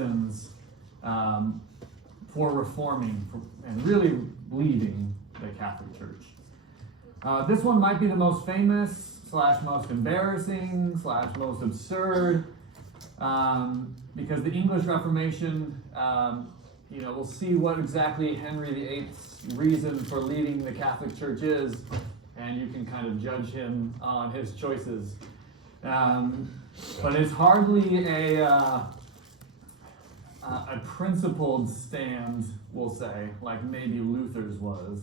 reasons for reforming and really leaving the Catholic Church. This one might be the most famous / most embarrassing / most absurd, because the English Reformation, we'll see what exactly Henry VIII's reason for leaving the Catholic Church is, and you can kind of judge him on his choices. But it's hardly a principled stand, we'll say, like maybe Luther's was.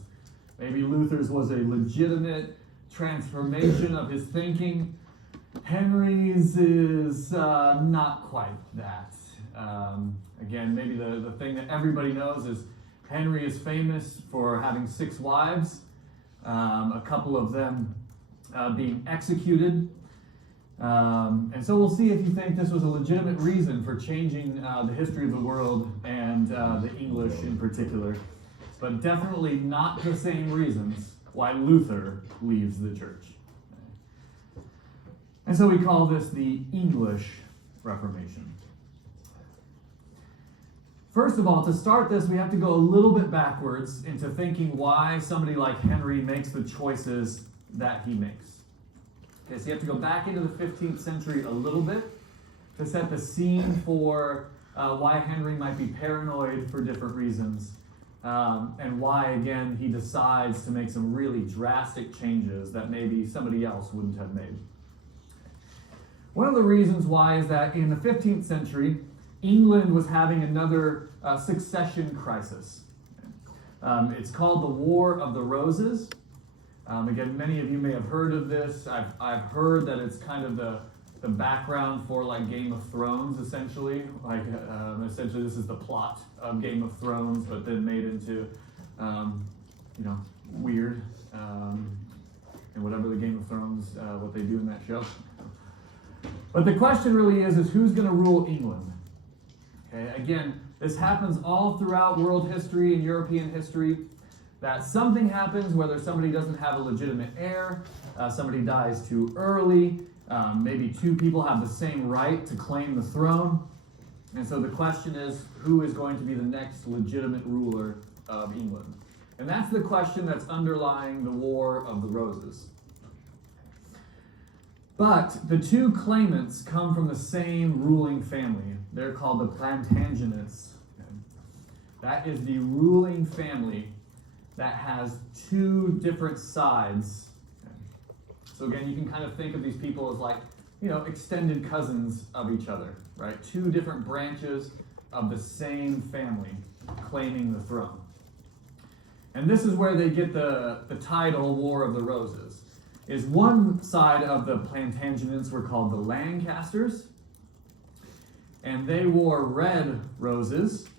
Maybe Luther's was a legitimate transformation of his thinking. Henry's is not quite that. Again, maybe the thing that everybody knows is Henry is famous for having 6 wives, a couple of them being executed. And so we'll see if you think this was a legitimate reason for changing the history of the world and the English in particular. But definitely not the same reasons why Luther leaves the church. And so we call this the English Reformation. First of all, to start this, we have to go a little bit backwards into thinking why somebody like Henry makes the choices that he makes. Okay, so you have to go back into the 15th century a little bit to set the scene for why Henry might be paranoid for different reasons, and why, again, he decides to make some really drastic changes that maybe somebody else wouldn't have made. One of the reasons why is that in the 15th century, England was having another succession crisis. It's called the War of the Roses. Again, many of you may have heard of this. I've heard that it's kind of the background for like Game of Thrones, essentially. Essentially, this is the plot of Game of Thrones, but then made into, weird, and whatever the Game of Thrones, what they do in that show. But the question really is who's going to rule England? Okay, again, this happens all throughout world history and European history, that something happens, whether somebody doesn't have a legitimate heir, somebody dies too early, maybe 2 people have the same right to claim the throne. And so the question is, who is going to be the next legitimate ruler of England? And that's the question that's underlying the War of the Roses. But the 2 claimants come from the same ruling family. They're called the Plantagenets. That is the ruling family that has 2 different sides. So again, you can kind of think of these people as like, extended cousins of each other, right? 2 different branches of the same family claiming the throne. And this is where they get the title War of the Roses. Is one side of the Plantagenets were called the Lancasters, and they wore red roses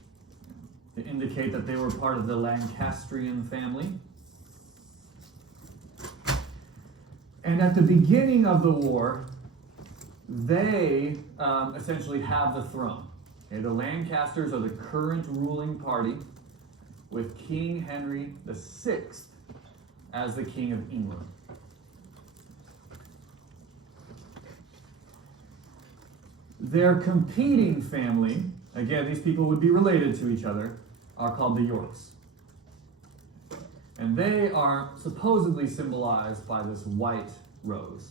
to indicate that they were part of the Lancastrian family. And at the beginning of the war, they essentially have the throne. Okay, the Lancasters are the current ruling party, with King Henry VI as the King of England. Their competing family, again, these people would be related to each other, are called the Yorks. And they are supposedly symbolized by this white rose.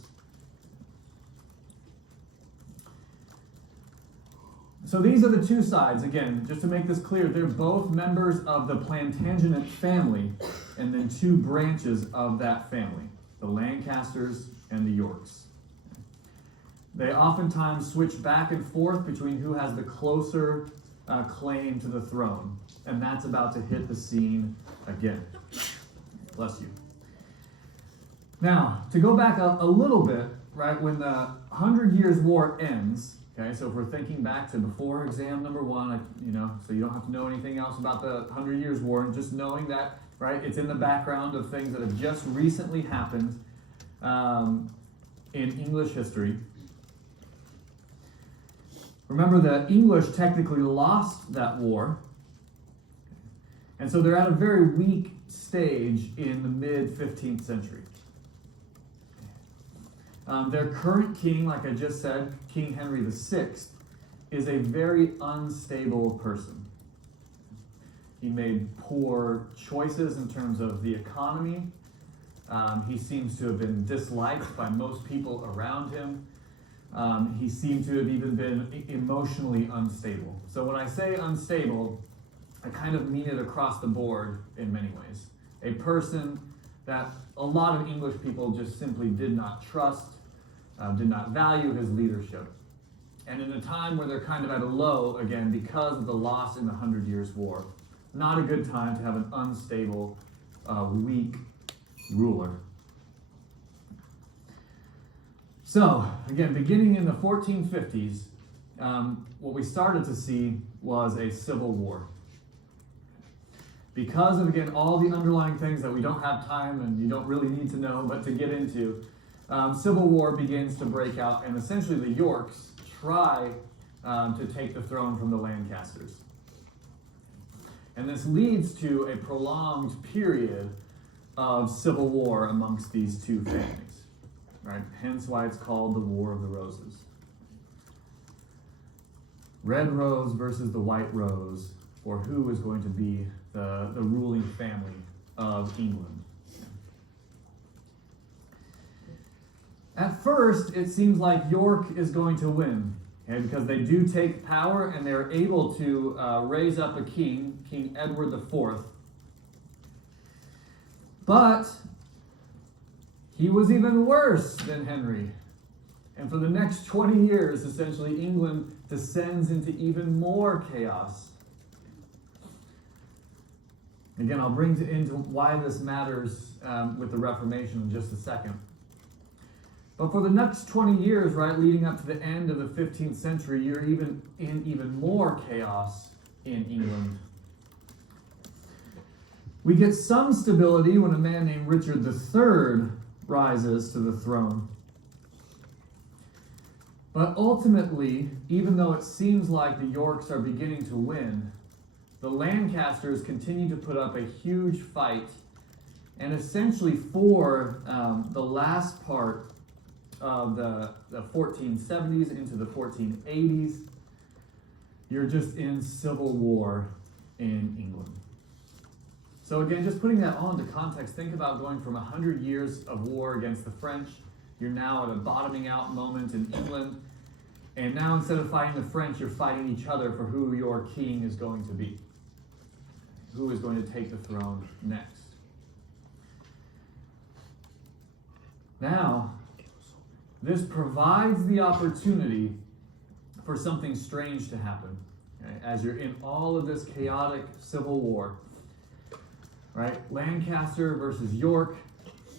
So these are the 2 sides. Again, just to make this clear, they're both members of the Plantagenet family, and then 2 branches of that family, the Lancasters and the Yorks. They oftentimes switch back and forth between who has the closer claim to the throne. And that's about to hit the scene again. Bless you. Now, to go back a little bit, right, when the 100 Years' War ends, okay, so if we're thinking back to before exam number 1, so you don't have to know anything else about the 100 Years' War, and just knowing that, right, it's in the background of things that have just recently happened in English history. Remember, the English technically lost that war, and so they're at a very weak stage in the mid-15th century. Their current king, like I just said, King Henry VI, is a very unstable person. He made poor choices in terms of the economy. He seems to have been disliked by most people around him. He seemed to have even been emotionally unstable. So when I say unstable, I kind of mean it across the board in many ways. A person that a lot of English people just simply did not trust, did not value his leadership. And in a time where they're kind of at a low, again, because of the loss in the 100 Years' War, not a good time to have an unstable, weak ruler. So, again, beginning in the 1450s, what we started to see was a civil war. Because of, again, all the underlying things that we don't have time and you don't really need to know, but to get into, civil war begins to break out, and essentially the Yorks try to take the throne from the Lancasters. And this leads to a prolonged period of civil war amongst these two families, right? Hence why it's called the War of the Roses. Red Rose versus the White Rose, or who is going to be the ruling family of England. At first, it seems like York is going to win, okay, because they do take power and they're able to raise up a king, King Edward IV. But he was even worse than Henry. And for the next 20 years, essentially, England descends into even more chaos. Again, I'll bring into why this matters with the Reformation in just a second. But for the next 20 years, right, leading up to the end of the 15th century, you're even in even more chaos in England. We get some stability when a man named Richard III rises to the throne. But ultimately, even though it seems like the Yorks are beginning to win, the Lancasters continue to put up a huge fight. And essentially for the last part of the 1470s into the 1480s, you're just in civil war in England. So again, just putting that all into context, think about going from 100 years of war against the French. You're now at a bottoming out moment in England. And now instead of fighting the French, you're fighting each other for who your king is going to be. Who is going to take the throne next. Now, this provides the opportunity for something strange to happen. Okay? As you're in all of this chaotic civil war, right? Lancaster versus York.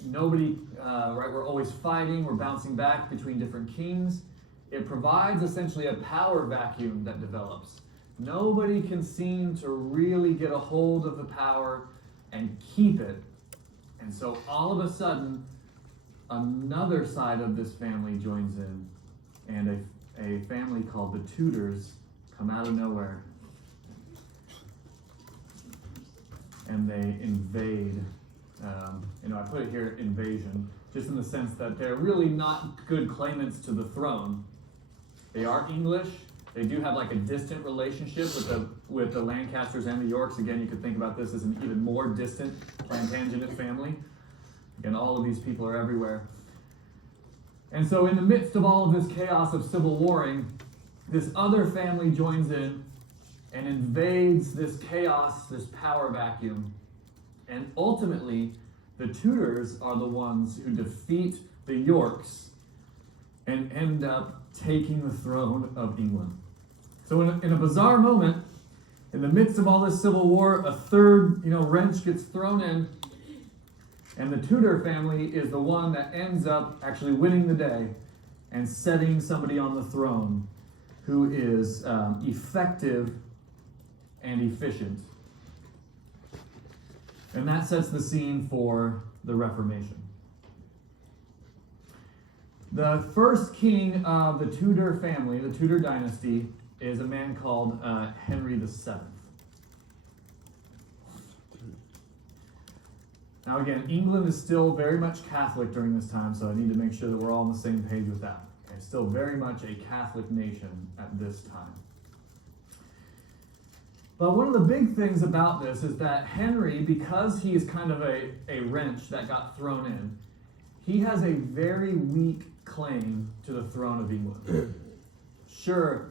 Nobody, right? We're always fighting. We're bouncing back between different kings. It provides essentially a power vacuum that develops. Nobody can seem to really get a hold of the power and keep it. And so all of a sudden, another side of this family joins in, and a family called the Tudors come out of nowhere. And they invade. I put it here, invasion, just in the sense that they're really not good claimants to the throne. They are English. They do have like a distant relationship with the Lancasters and the Yorks. Again, you could think about this as an even more distant Plantagenet family. Again, all of these people are everywhere. And so in the midst of all of this chaos of civil warring, this other family joins in and invades this chaos, this power vacuum. And ultimately, the Tudors are the ones who defeat the Yorks and end up taking the throne of England. So in a bizarre moment, in the midst of all this civil war, a third, wrench gets thrown in, and the Tudor family is the one that ends up actually winning the day and setting somebody on the throne who is effective and efficient. And that sets the scene for the Reformation. The first king of the Tudor family, the Tudor dynasty, is a man called Henry VII. Now again, England is still very much Catholic during this time, so I need to make sure that we're all on the same page with that. Okay? Okay, still very much a Catholic nation at this time. But one of the big things about this is that Henry, because he is kind of a wrench that got thrown in, he has a very weak claim to the throne of England. Sure,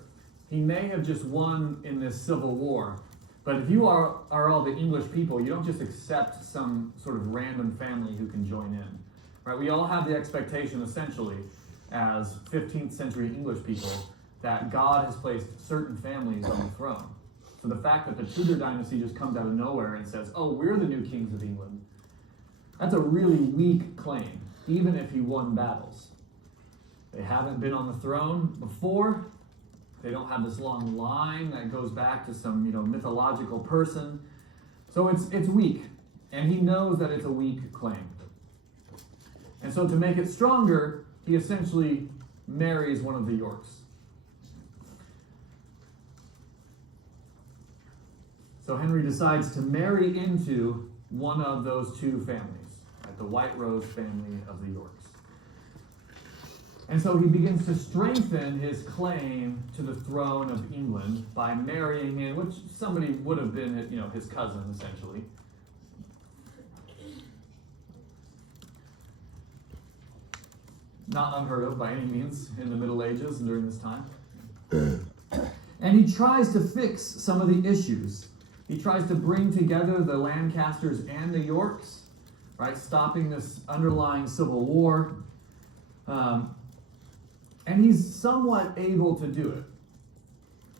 he may have just won in this civil war, but if you are all the English people, you don't just accept some sort of random family who can join in. Right? We all have the expectation, essentially, as 15th century English people, that God has placed certain families on the throne. So the fact that the Tudor dynasty just comes out of nowhere and says, oh, we're the new kings of England, that's a really weak claim, even if he won battles. They haven't been on the throne before. They don't have this long line that goes back to some, mythological person. So it's weak, and he knows that it's a weak claim. And so to make it stronger, he essentially marries one of the Yorks. So Henry decides to marry into one of those two families, the White Rose family of the Yorks. And so he begins to strengthen his claim to the throne of England by marrying in, which somebody would have been, his cousin, essentially. Not unheard of by any means in the Middle Ages and during this time. And he tries to fix some of the issues. He tries to bring together the Lancasters and the Yorks, right, stopping this underlying civil war. And he's somewhat able to do it,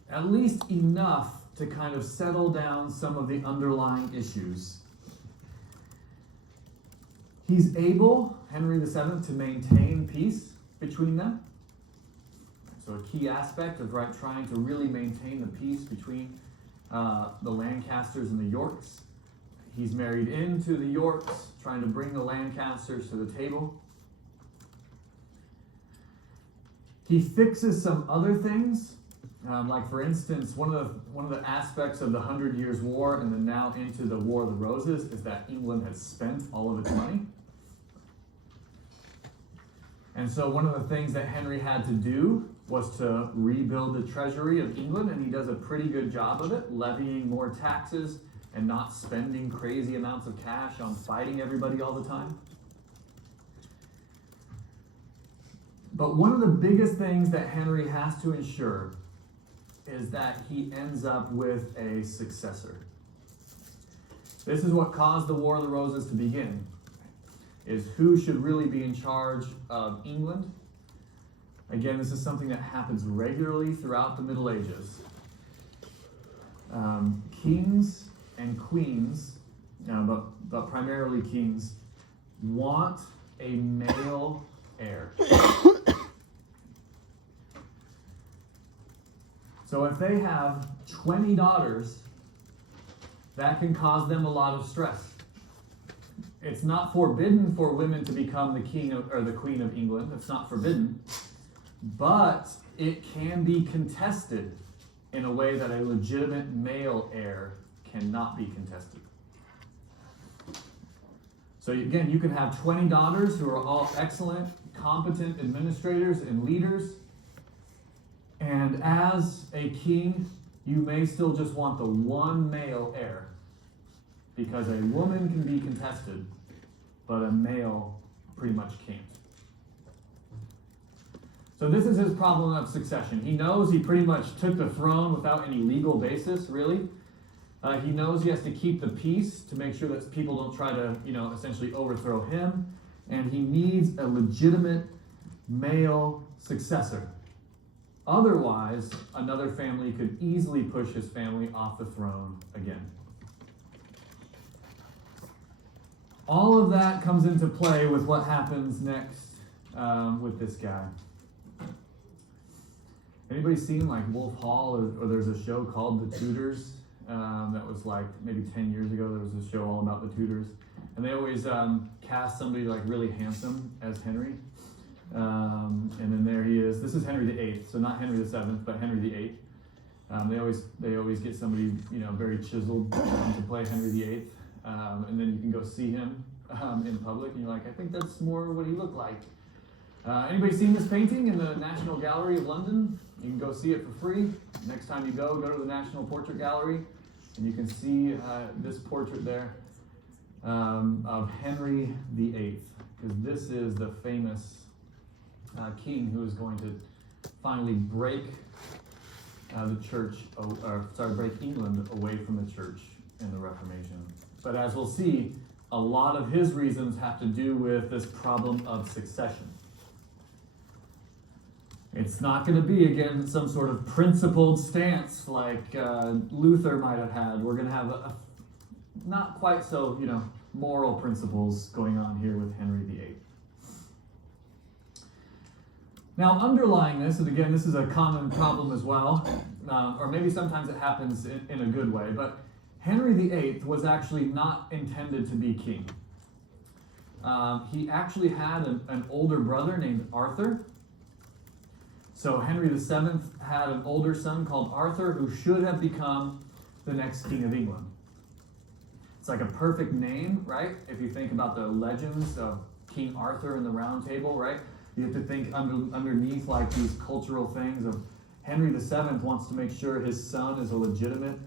at least enough to kind of settle down some of the underlying issues. He's able, Henry VII, to maintain peace between them. So a key aspect of trying to really maintain the peace between the Lancasters and the Yorks. He's married into the Yorks, trying to bring the Lancasters to the table. He fixes some other things, like for instance, one of the aspects of the 100 Years' War and then now into the War of the Roses is that England had spent all of its money. And so one of the things that Henry had to do was to rebuild the treasury of England, and he does a pretty good job of it, levying more taxes and not spending crazy amounts of cash on fighting everybody all the time. But one of the biggest things that Henry has to ensure is that he ends up with a successor. This is what caused the War of the Roses to begin, is who should really be in charge of England. Again, this is something that happens regularly throughout the Middle Ages. Kings and queens, but primarily kings, want a male heir. So if they have 20 daughters, that can cause them a lot of stress. It's not forbidden for women to become the king or the queen of England. It's not forbidden. But it can be contested in a way that a legitimate male heir cannot be contested. So again, you can have 20 daughters who are all excellent, competent administrators and leaders. And as a king, you may still just want the one male heir, because a woman can be contested, but a male pretty much can't. So this is his problem of succession. He knows he pretty much took the throne without any legal basis, really. He knows he has to keep the peace to make sure that people don't try to, essentially overthrow him. And he needs a legitimate male successor. Otherwise, another family could easily push his family off the throne again. All of that comes into play with what happens next with this guy. Anybody seen like Wolf Hall, or there's a show called The Tudors that was like maybe 10 years ago. There was a show all about the Tudors, and they always cast somebody like really handsome as Henry, and then there he is. This is Henry VIII, so not Henry VII, but Henry VIII. They always get somebody very chiseled to play Henry VIII, and then you can go see him in public, and you're like, I think that's more what he looked like. Anybody seen this painting in the National Gallery of London? You can go see it for free. Next time you go to the National Portrait Gallery, and you can see this portrait there of Henry VIII, because this is the famous king who is going to finally break break England away from the church in the Reformation. But as we'll see, a lot of his reasons have to do with this problem of succession. It's not going to be, again, some sort of principled stance like Luther might have had. We're going to have a not quite so, moral principles going on here with Henry VIII. Now, underlying this, and again, this is a common problem as well, or maybe sometimes it happens in a good way, but Henry VIII was actually not intended to be king. He actually had an older brother named Arthur. So Henry VII had an older son called Arthur who should have become the next king of England. It's like a perfect name, right? If you think about the legends of King Arthur and the Round Table, right? You have to think underneath like these cultural things of Henry VII wants to make sure his son is a legitimate,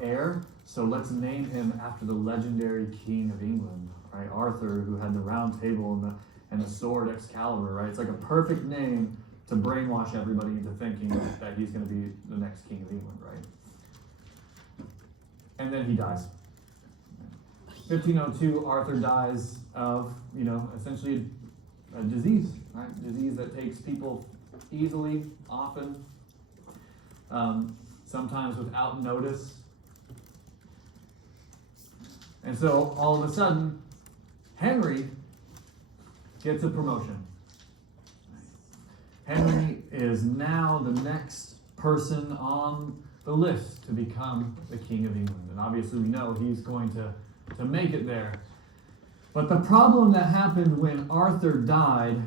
heir. So let's name him after the legendary king of England, right? Arthur, who had the Round Table and the sword Excalibur, right? It's like a perfect name to brainwash everybody into thinking that he's going to be the next king of England, right? And then he dies. 1502, Arthur dies of, essentially a disease, right? Disease that takes people easily, often, sometimes without notice. And so all of a sudden, Henry gets a promotion. Henry is now the next person on the list to become the King of England. And obviously we know he's going to make it there. But the problem that happened when Arthur died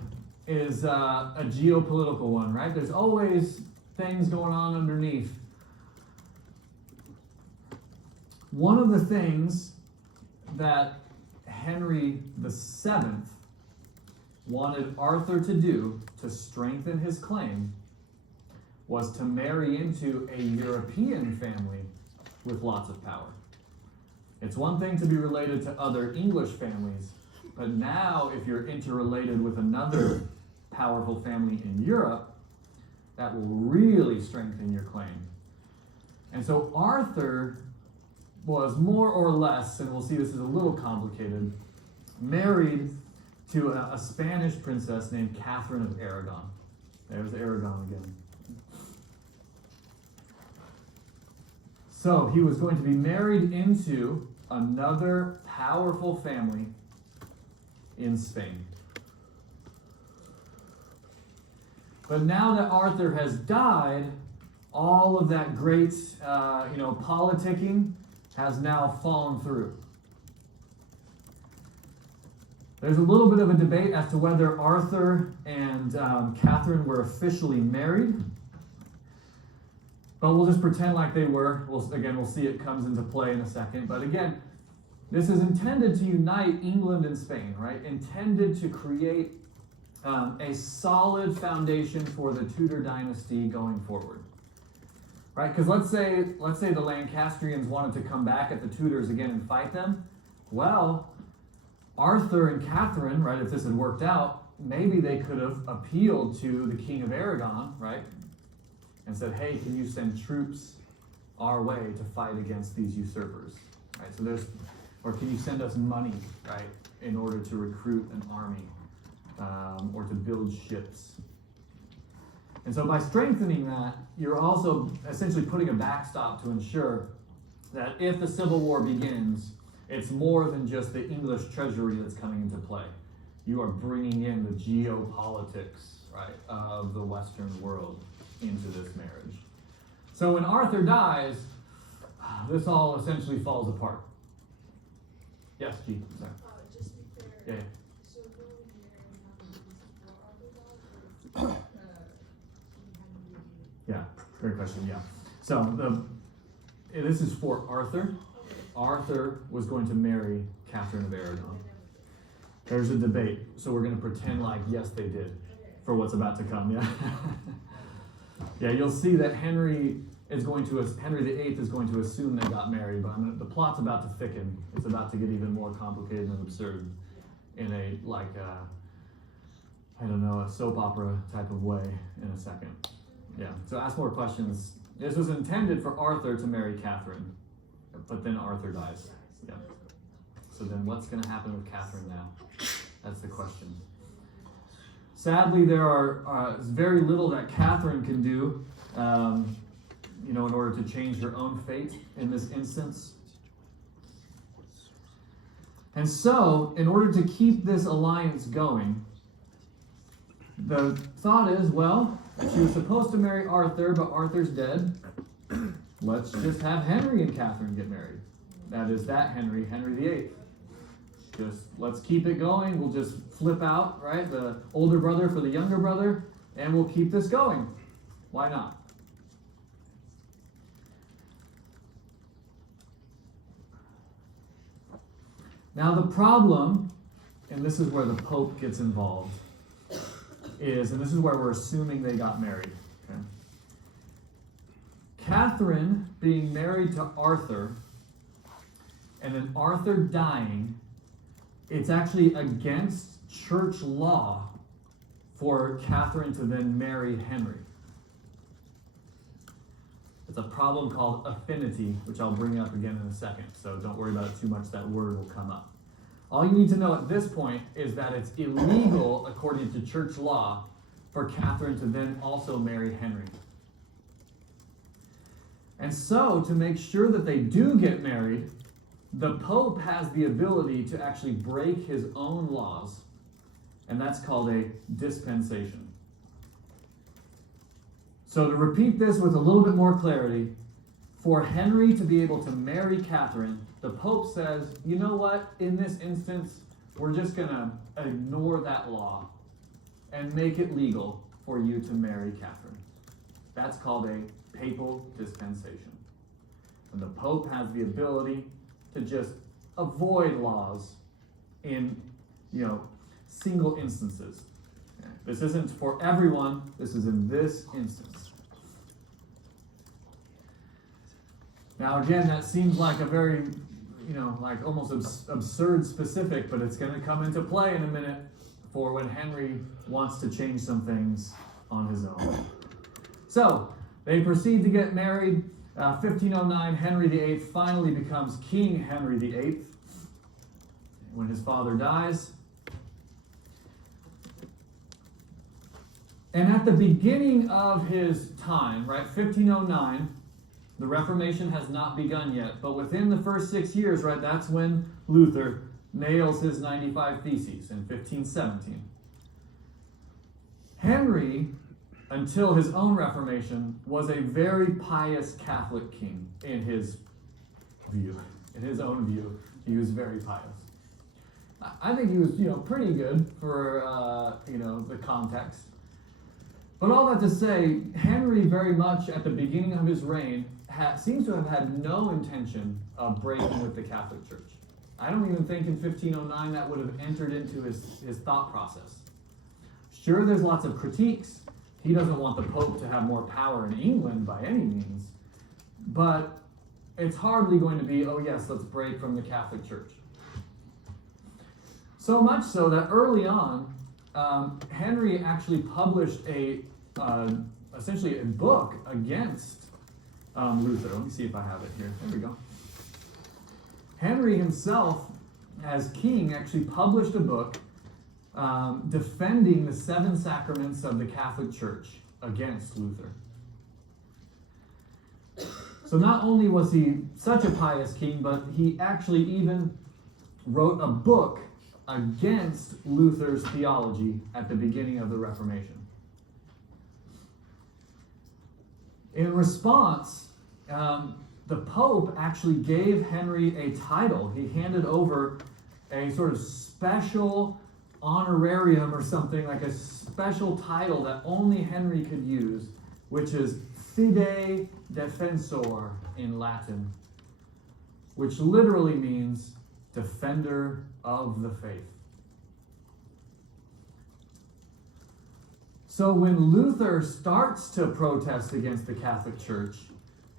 is a geopolitical one, right? There's always things going on underneath. One of the things that Henry VII wanted Arthur to do to strengthen his claim was to marry into a European family with lots of power. It's one thing to be related to other English families, but now if you're interrelated with another powerful family in Europe, that will really strengthen your claim. And so Arthur was more or less, and we'll see this is a little complicated, married to a Spanish princess named Catherine of Aragon. There's Aragon again. So he was going to be married into another powerful family in Spain. But now that Arthur has died, all of that great, politicking has now fallen through. There's a little bit of a debate as to whether Arthur and Catherine were officially married. But we'll just pretend like they were. We'll see it comes into play in a second. But again, this is intended to unite England and Spain, right? Intended to create a solid foundation for the Tudor dynasty going forward. Right? Because let's say the Lancastrians wanted to come back at the Tudors again and fight them. Well, Arthur and Catherine, right, if this had worked out, maybe they could have appealed to the King of Aragon, right, and said, hey, can you send troops our way to fight against these usurpers, right? So or can you send us money, right, in order to recruit an army, or to build ships? And so by strengthening that, you're also essentially putting a backstop to ensure that if the Civil War begins, it's more than just the English treasury that's coming into play. You are bringing in the geopolitics, right, of the Western world into this marriage. So when Arthur dies, this all essentially falls apart. Yes, G. Sorry. Just to be fair. Yeah. So who would marry Arthur died, or Yeah, great question. Yeah. So this is for Arthur. Arthur was going to marry Catherine of Aragon. There's a debate, so we're going to pretend like yes, they did. Okay, for what's about to come. Yeah. Yeah, you'll see that Henry VIII is going to assume they got married, but the plot's about to thicken. It's about to get even more complicated and absurd in a a soap opera type of way in a second. Yeah. So ask more questions. This was intended for Arthur to marry Catherine, but then Arthur dies. Yeah. So then what's going to happen with Catherine now? That's the question. Sadly, there are very little that Catherine can do, in order to change her own fate in this instance. And so, in order to keep this alliance going, the thought is, well, she was supposed to marry Arthur, but Arthur's dead. Let's just have Henry and Catherine get married. That is Henry VIII. Just let's keep it going. We'll just flip out, right? The older brother for the younger brother, and we'll keep this going. Why not? Now the problem, and this is where the Pope gets involved, and this is where we're assuming they got married. Okay? Catherine being married to Arthur, and then Arthur dying, it's actually against church law for Catherine to then marry Henry. It's a problem called affinity, which I'll bring up again in a second, so don't worry about it too much. That word will come up. All you need to know at this point is that it's illegal, according to church law, for Catherine to then also marry Henry. And so, to make sure that they do get married, the Pope has the ability to actually break his own laws, and that's called a dispensation. So to repeat this with a little bit more clarity, for Henry to be able to marry Catherine, the Pope says, you know what, in this instance, we're just going to ignore that law and make it legal for you to marry Catherine. That's called a papal dispensation. And the Pope has the ability to just avoid laws in, single instances. Okay. This isn't for everyone. This is in this instance. Now, again, that seems like a very, like almost absurd specific, but it's going to come into play in a minute for when Henry wants to change some things on his own. So, they proceed to get married. 1509, Henry VIII finally becomes King Henry VIII. When his father dies. And at the beginning of his time, right, 1509, the Reformation has not begun yet, but within the first 6 years, right, that's when Luther nails his 95 Theses in 1517. Henry, until his own Reformation, was a very pious Catholic king in his view. In his own view, he was very pious. I think he was, pretty good for, the context. But all that to say, Henry very much at the beginning of his reign seems to have had no intention of breaking with the Catholic Church. I don't even think in 1509 that would have entered into his thought process. Sure, there's lots of critiques. He doesn't want the Pope to have more power in England by any means. But it's hardly going to be, oh yes, let's break from the Catholic Church. So much so that early on, Henry actually published essentially a book against Luther. Let me see if I have it here. There we go. Henry himself, as king, actually published a book defending the 7 sacraments of the Catholic Church against Luther. So not only was he such a pious king, but he actually even wrote a book against Luther's theology at the beginning of the Reformation. In response, the Pope actually gave Henry a title. He handed over a sort of special honorarium or something, like a special title that only Henry could use, which is Fide Defensor in Latin, which literally means defender of the faith. So when Luther starts to protest against the Catholic Church,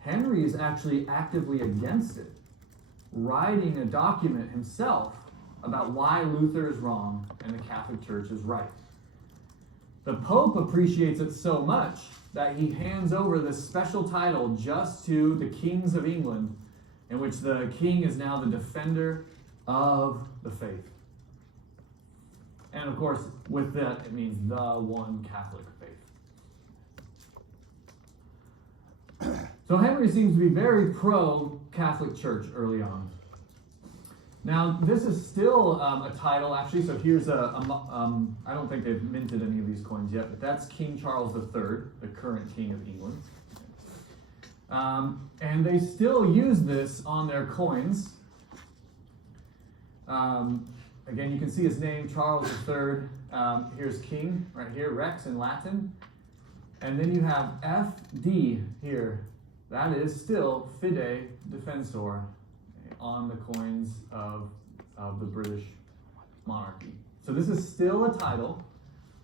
Henry is actually actively against it, writing a document himself about why Luther is wrong and the Catholic Church is right. The Pope appreciates it so much that he hands over this special title just to the kings of England, in which the king is now the defender of the faith. And of course, with that, it means the one Catholic faith. So Henry seems to be very pro-Catholic Church early on. Now, this is still a title, actually. So here's I don't think they've minted any of these coins yet, but that's King Charles III, the current king of England. And they still use this on their coins. Again, you can see his name, Charles III. Here's King, right here, Rex in Latin. And then you have FD here. That is still Fide Defensor on the coins of the British monarchy. So this is still a title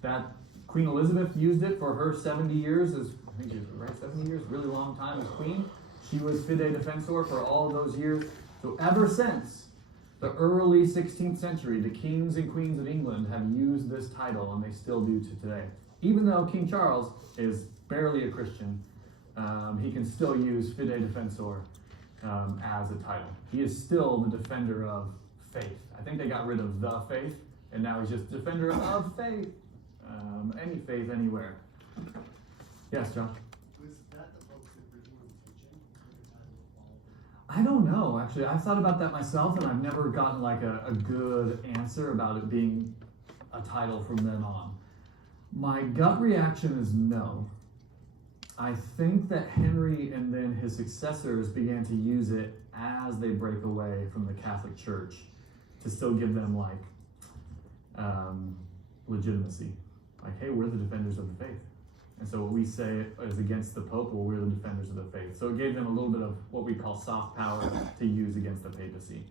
that Queen Elizabeth used it for her 70 years as, I think it's right, 70 years, really long time as queen. She was Fide Defensor for all of those years. So ever since the early 16th century, the kings and queens of England have used this title, and they still do to today. Even though King Charles is barely a Christian, he can still use Fide Defensor as a title. He is still the defender of faith. I think they got rid of the faith, and now he's just defender of faith. Any faith, anywhere. Yes, Josh? Was that the Pope's original intention for the title of all? I don't know, actually. I've thought about that myself, and I've never gotten like a good answer about it being a title from then on. My gut reaction is no. I think that Henry and then his successors began to use it as they break away from the Catholic Church to still give them like legitimacy. Like, hey, we're the defenders of the faith. And so what we say is against the Pope, well, we're the defenders of the faith. So it gave them a little bit of what we call soft power to use against the papacy.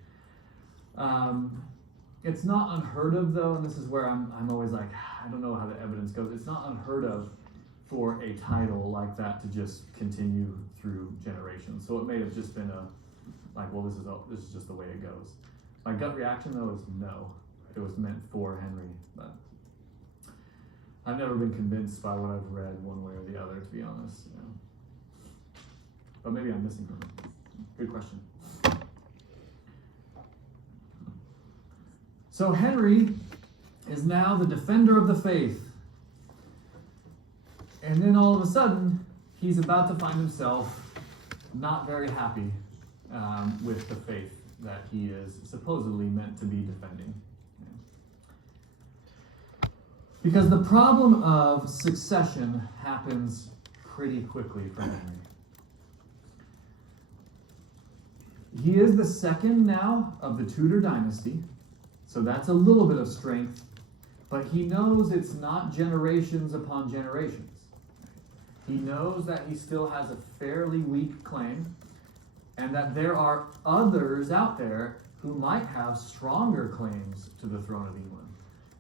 It's not unheard of, though, and this is where I'm always like, I don't know how the evidence goes. It's not unheard of for a title like that to just continue through generations. So it may have just been well, this is just the way it goes. My gut reaction, though, is no. It was meant for Henry, but I've never been convinced by what I've read one way or the other, to be honest. You know. But maybe I'm missing something. Good question. So Henry is now the defender of the faith. And then all of a sudden, he's about to find himself not very happy with the faith that he is supposedly meant to be defending. Because the problem of succession happens pretty quickly for Henry. He is the second now of the Tudor dynasty, so that's a little bit of strength, but he knows it's not generations upon generations. He knows that he still has a fairly weak claim, and that there are others out there who might have stronger claims to the throne of England.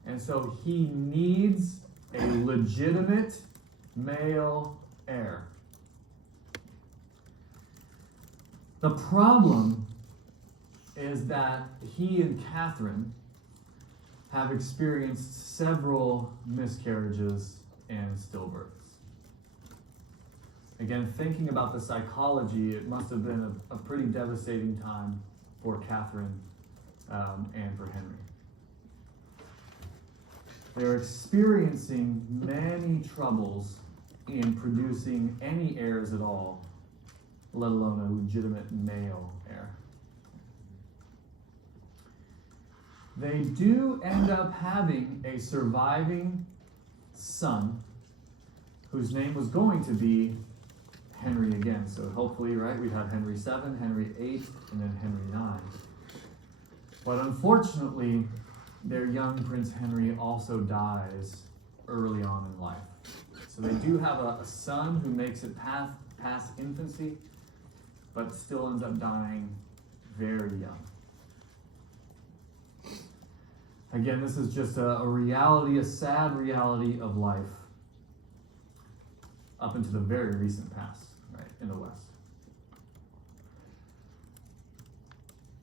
And so he needs a legitimate male heir. The problem is that he and Catherine have experienced several miscarriages and stillbirths. Again, thinking about the psychology, it must have been a pretty devastating time for Catherine and for Henry. They're experiencing many troubles in producing any heirs at all, let alone a legitimate male heir. They do end up having a surviving son whose name was going to be Henry again. So hopefully, right, we'd have Henry VII, Henry VIII, and then Henry IX. But unfortunately, their young Prince Henry also dies early on in life. So they do have a son who makes it past infancy, but still ends up dying very young. Again, this is just a reality, a sad reality of life. up into the very recent past, right, in the West.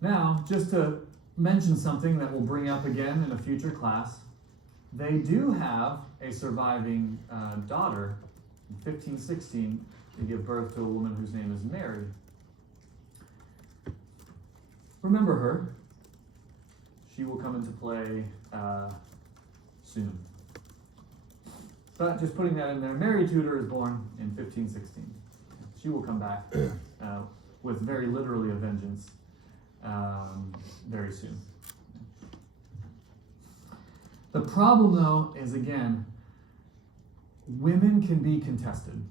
Now, just to mention something that we'll bring up again in a future class, they do have a surviving daughter in 1516. They give birth to a woman whose name is Mary. Remember her. She will come into play soon. But just putting that in there, Mary Tudor is born in 1516. She will come back with very literally a vengeance very soon. The problem, though, is again, women can be contested.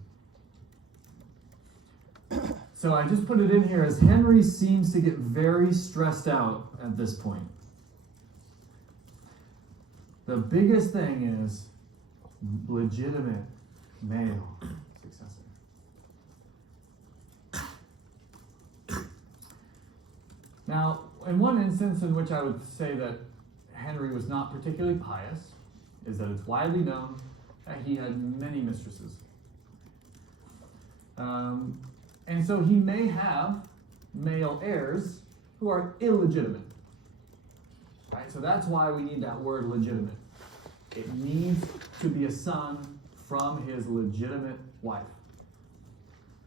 So I just put it in here as Henry seems to get very stressed out at this point. The biggest thing is legitimate male successor. Now, in one instance in which I would say that Henry was not particularly pious is that it's widely known that he had many mistresses. And so he may have male heirs who are illegitimate. Right? So that's why we need that word legitimate. It needs to be a son from his legitimate wife.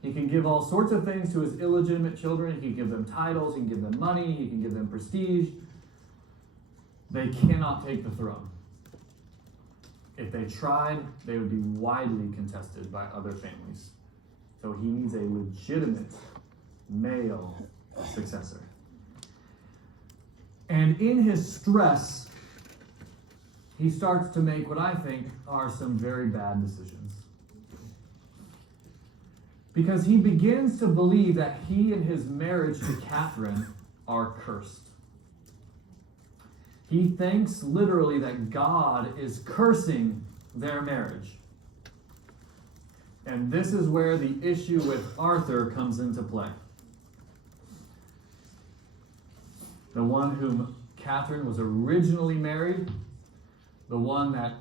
He can give all sorts of things to his illegitimate children. He can give them titles, he can give them money, he can give them prestige. They cannot take the throne. If they tried, they would be widely contested by other families. So he needs a legitimate male successor. And in his stress, he starts to make what I think are some very bad decisions. Because he begins to believe that he and his marriage to Catherine are cursed. He thinks literally that God is cursing their marriage. And this is where the issue with Arthur comes into play. The one whom Catherine was originally married, the one that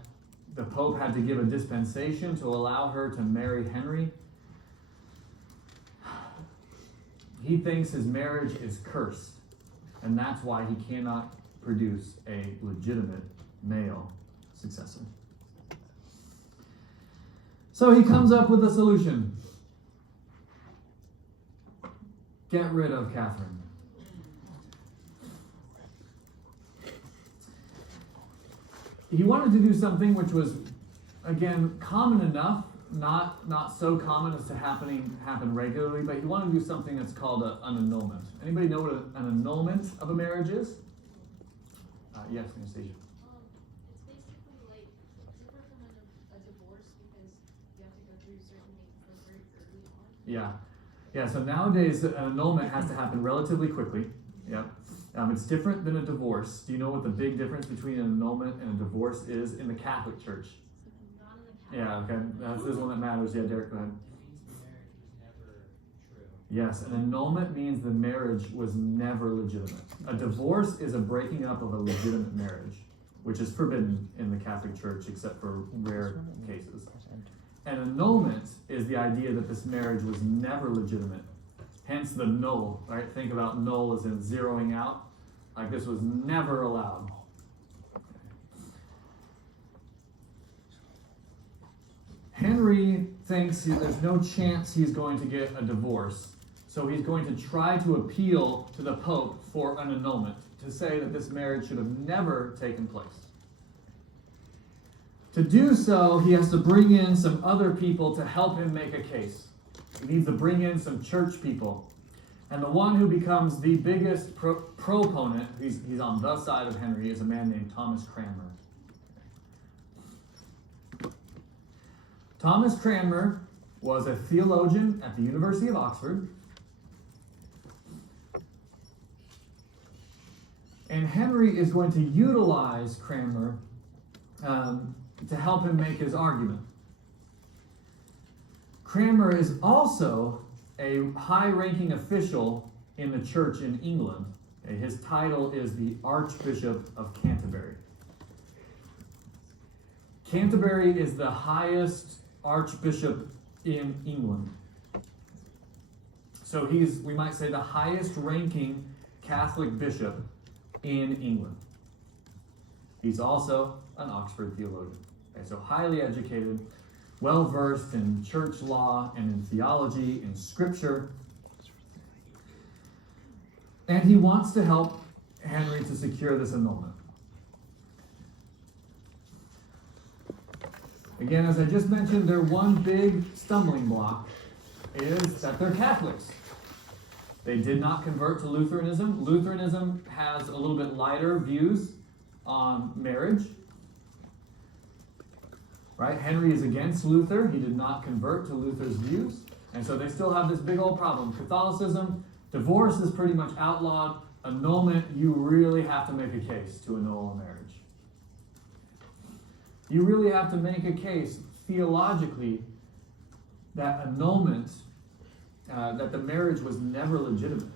the Pope had to give a dispensation to allow her to marry Henry. He thinks his marriage is cursed, and that's why he cannot produce a legitimate male successor. So he comes up with a solution. Get rid of Catherine. He wanted to do something which was, again, common enough, not so common as to happen regularly, but he wanted to do something that's called an annulment. Anybody know what an annulment of a marriage is? Yes, Anastasia. It's basically like different from a divorce because you have to go through certain things very early on. Yeah. So nowadays, an annulment has to happen relatively quickly. Yep. It's different than a divorce. Do you know what the big difference between an annulment and a divorce is in the Catholic Church? Not in the Yeah. Okay. That's this one that matters. Yeah, Derek, go ahead. Yes, an annulment means the marriage was never legitimate. A divorce is a breaking up of a legitimate marriage, which is forbidden in the Catholic Church except for rare cases. An annulment is the idea that this marriage was never legitimate. Hence the null, right? Think about null as in zeroing out. Like this was never allowed. Henry thinks there's no chance he's going to get a divorce. So he's going to try to appeal to the Pope for an annulment, to say that this marriage should have never taken place. To do so, he has to bring in some other people to help him make a case. He needs to bring in some church people. And the one who becomes the biggest proponent, he's on the side of Henry, is a man named Thomas Cranmer. Thomas Cranmer was a theologian at the University of Oxford. And Henry is going to utilize Cranmer to help him make his argument. Cranmer is also a high-ranking official in the church in England. Okay, his title is the Archbishop of Canterbury. Canterbury is the highest archbishop in England. So he's, we might say, the highest ranking Catholic bishop in England. He's also an Oxford theologian. Okay, so highly educated, well versed in church law and in theology, in scripture. And he wants to help Henry to secure this annulment. Again, as I just mentioned, their one big stumbling block is that they're Catholics. They did not convert to Lutheranism. Lutheranism has a little bit lighter views on marriage. Right? Henry is against Luther. He did not convert to Luther's views. And so they still have this big old problem. Catholicism, divorce is pretty much outlawed. Annulment, you really have to make a case to annul a marriage. You really have to make a case theologically that annulment, that the marriage was never legitimate.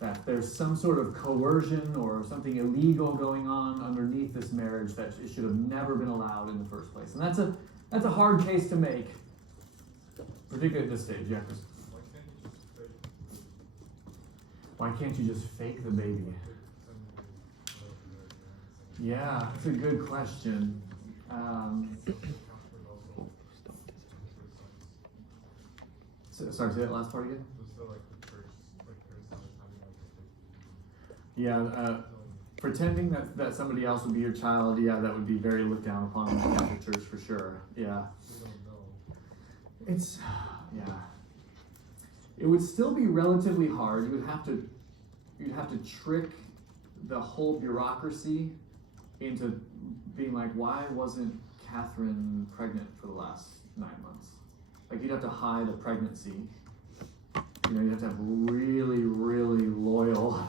That there's some sort of coercion or something illegal going on underneath this marriage that it should have never been allowed in the first place. And that's a hard case to make, particularly at this stage. Yeah, why can't you just fake the baby? Yeah, that's a good question. Sorry, say that last part again? Yeah, pretending that somebody else would be your child, yeah, that would be very looked down upon in the Catholic Church for sure. Yeah. It's, yeah. It would still be relatively hard. You'd have to trick the whole bureaucracy into being like, why wasn't Catherine pregnant for the last 9 months? Like, you'd have to hide a pregnancy. You know, you'd have to have really, really loyal,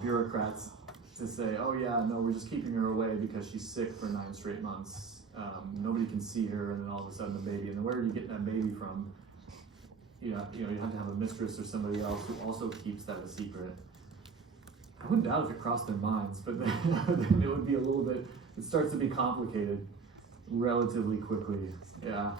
bureaucrats to say, oh yeah, no, we're just keeping her away because she's sick for 9 straight months. Nobody can see her, and then all of a sudden the baby. And then where are you getting that baby from? You have to have a mistress or somebody else who also keeps that a secret. I wouldn't doubt if it crossed their minds, but then it would be a little bit, it starts to be complicated relatively quickly. Yeah.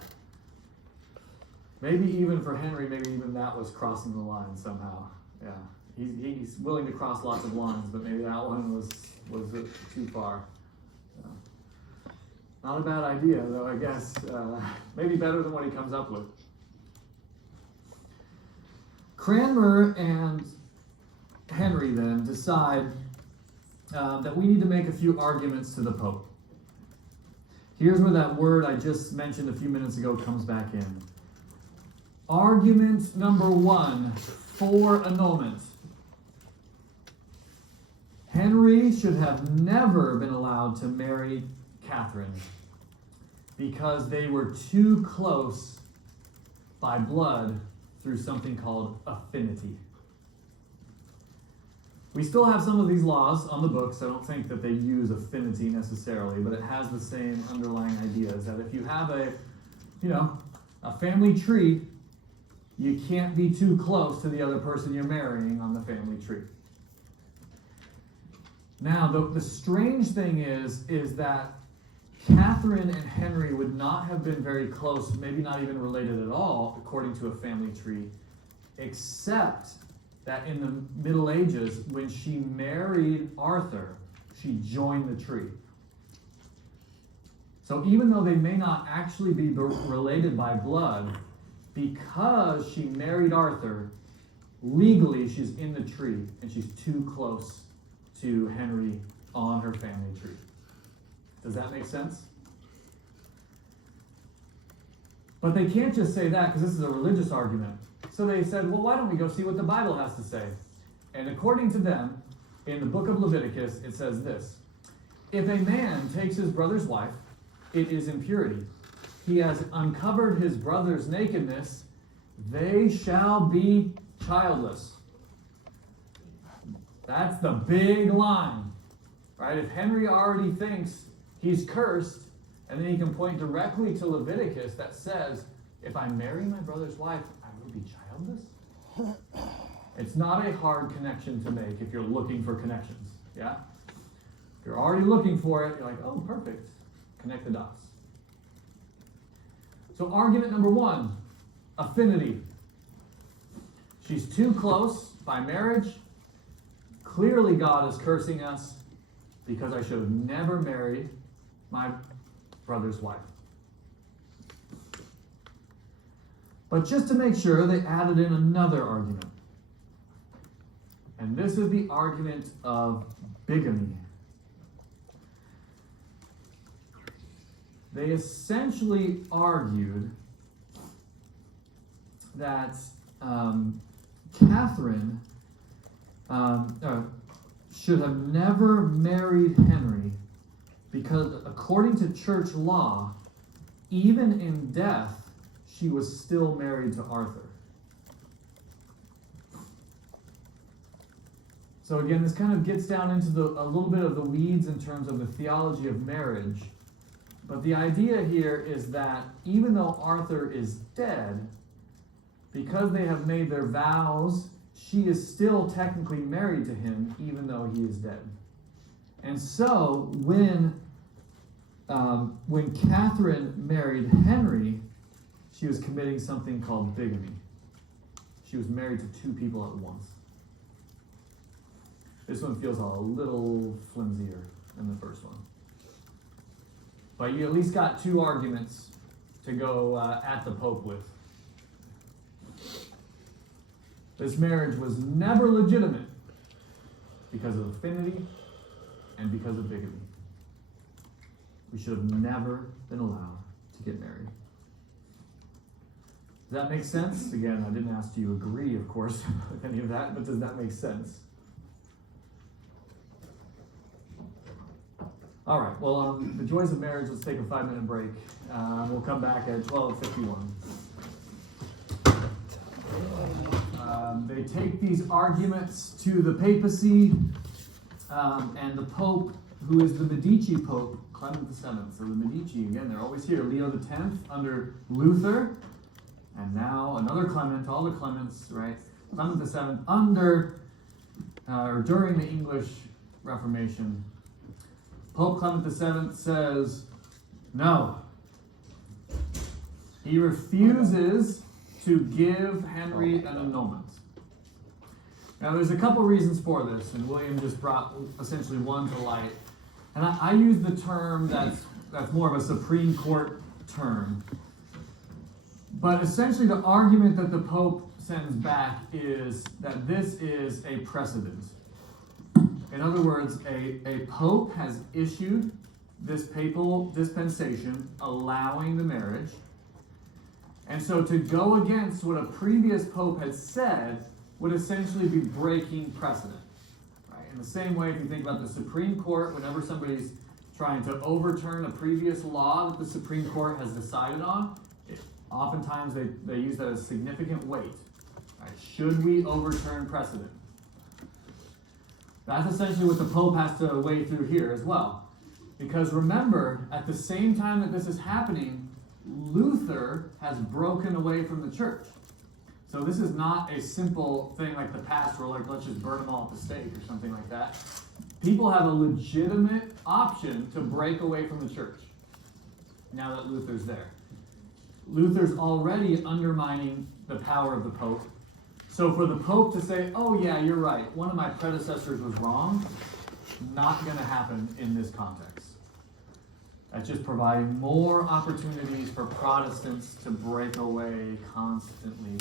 Maybe even for Henry, maybe even that was crossing the line somehow. Yeah. He's willing to cross lots of lines, but maybe that one was too far. Yeah. Not a bad idea, though, I guess. Maybe better than what he comes up with. Cranmer and Henry then decide that we need to make a few arguments to the Pope. Here's where that word I just mentioned a few minutes ago comes back in. Argument number 1 for annulment. Henry should have never been allowed to marry Catherine because they were too close by blood through something called affinity. We still have some of these laws on the books. I don't think that they use affinity necessarily, but it has the same underlying ideas that if you have a family tree, you can't be too close to the other person you're marrying on the family tree. Now, the strange thing is that Catherine and Henry would not have been very close, maybe not even related at all, according to a family tree, except that in the Middle Ages, when she married Arthur, she joined the tree. So even though they may not actually be related by blood, because she married Arthur, legally she's in the tree and she's too close to Henry on her family tree. Does that make sense? But they can't just say that because this is a religious argument. So they said, well, why don't we go see what the Bible has to say? And according to them, in the book of Leviticus, it says this: if a man takes his brother's wife, it is impurity. He has uncovered his brother's nakedness, they shall be childless. That's the big line, right? If Henry already thinks he's cursed, and then he can point directly to Leviticus that says, if I marry my brother's wife, I will be childless. It's not a hard connection to make if you're looking for connections, yeah? If you're already looking for it, you're like, oh, perfect. Connect the dots. So argument number one, affinity. She's too close by marriage. Clearly God is cursing us because I should have never married my brother's wife. But just to make sure, they added in another argument. And this is the argument of bigamy. They essentially argued that Catherine should have never married Henry because, according to church law, even in death, she was still married to Arthur. So again, this kind of gets down into a little bit of the weeds in terms of the theology of marriage. But the idea here is that even though Arthur is dead, because they have made their vows, she is still technically married to him, even though he is dead. And so, when Catherine married Henry, she was committing something called bigamy. She was married to two people at once. This one feels a little flimsier than the first one. But you at least got two arguments to go at the Pope with. This marriage was never legitimate because of affinity and because of bigamy. We should have never been allowed to get married. Does that make sense? Again, I didn't ask you to agree, of course, with any of that, but does that make sense? All right, well, on the joys of marriage, let's take a 5-minute break. We'll come back at 12:51. They take these arguments to the papacy, and the Pope, who is the Medici Pope, Clement VII. So the Medici, again, they're always here. Leo X under Luther, and now another Clement, all the Clements, right? Clement VII under, or during the English Reformation. Pope Clement VII says, no. He refuses to give Henry an annulment. Now, there's a couple reasons for this, and William just brought essentially one to light. And I use the term that's more of a Supreme Court term. But essentially, the argument that the Pope sends back is that this is a precedent. In other words, a pope has issued this papal dispensation allowing the marriage. And so to go against what a previous pope had said would essentially be breaking precedent. Right? In the same way, if you think about the Supreme Court, whenever somebody's trying to overturn a previous law that the Supreme Court has decided on, oftentimes they use that as significant weight. Right? Should we overturn precedent? That's essentially what the Pope has to wade through here as well. Because remember, at the same time that this is happening, Luther has broken away from the church. So this is not a simple thing like the past where, like, let's just burn them all at the stake or something like that. People have a legitimate option to break away from the church now that Luther's there. Luther's already undermining the power of the Pope. So for the Pope to say, oh yeah, you're right, one of my predecessors was wrong, not going to happen in this context. That's just providing more opportunities for Protestants to break away constantly.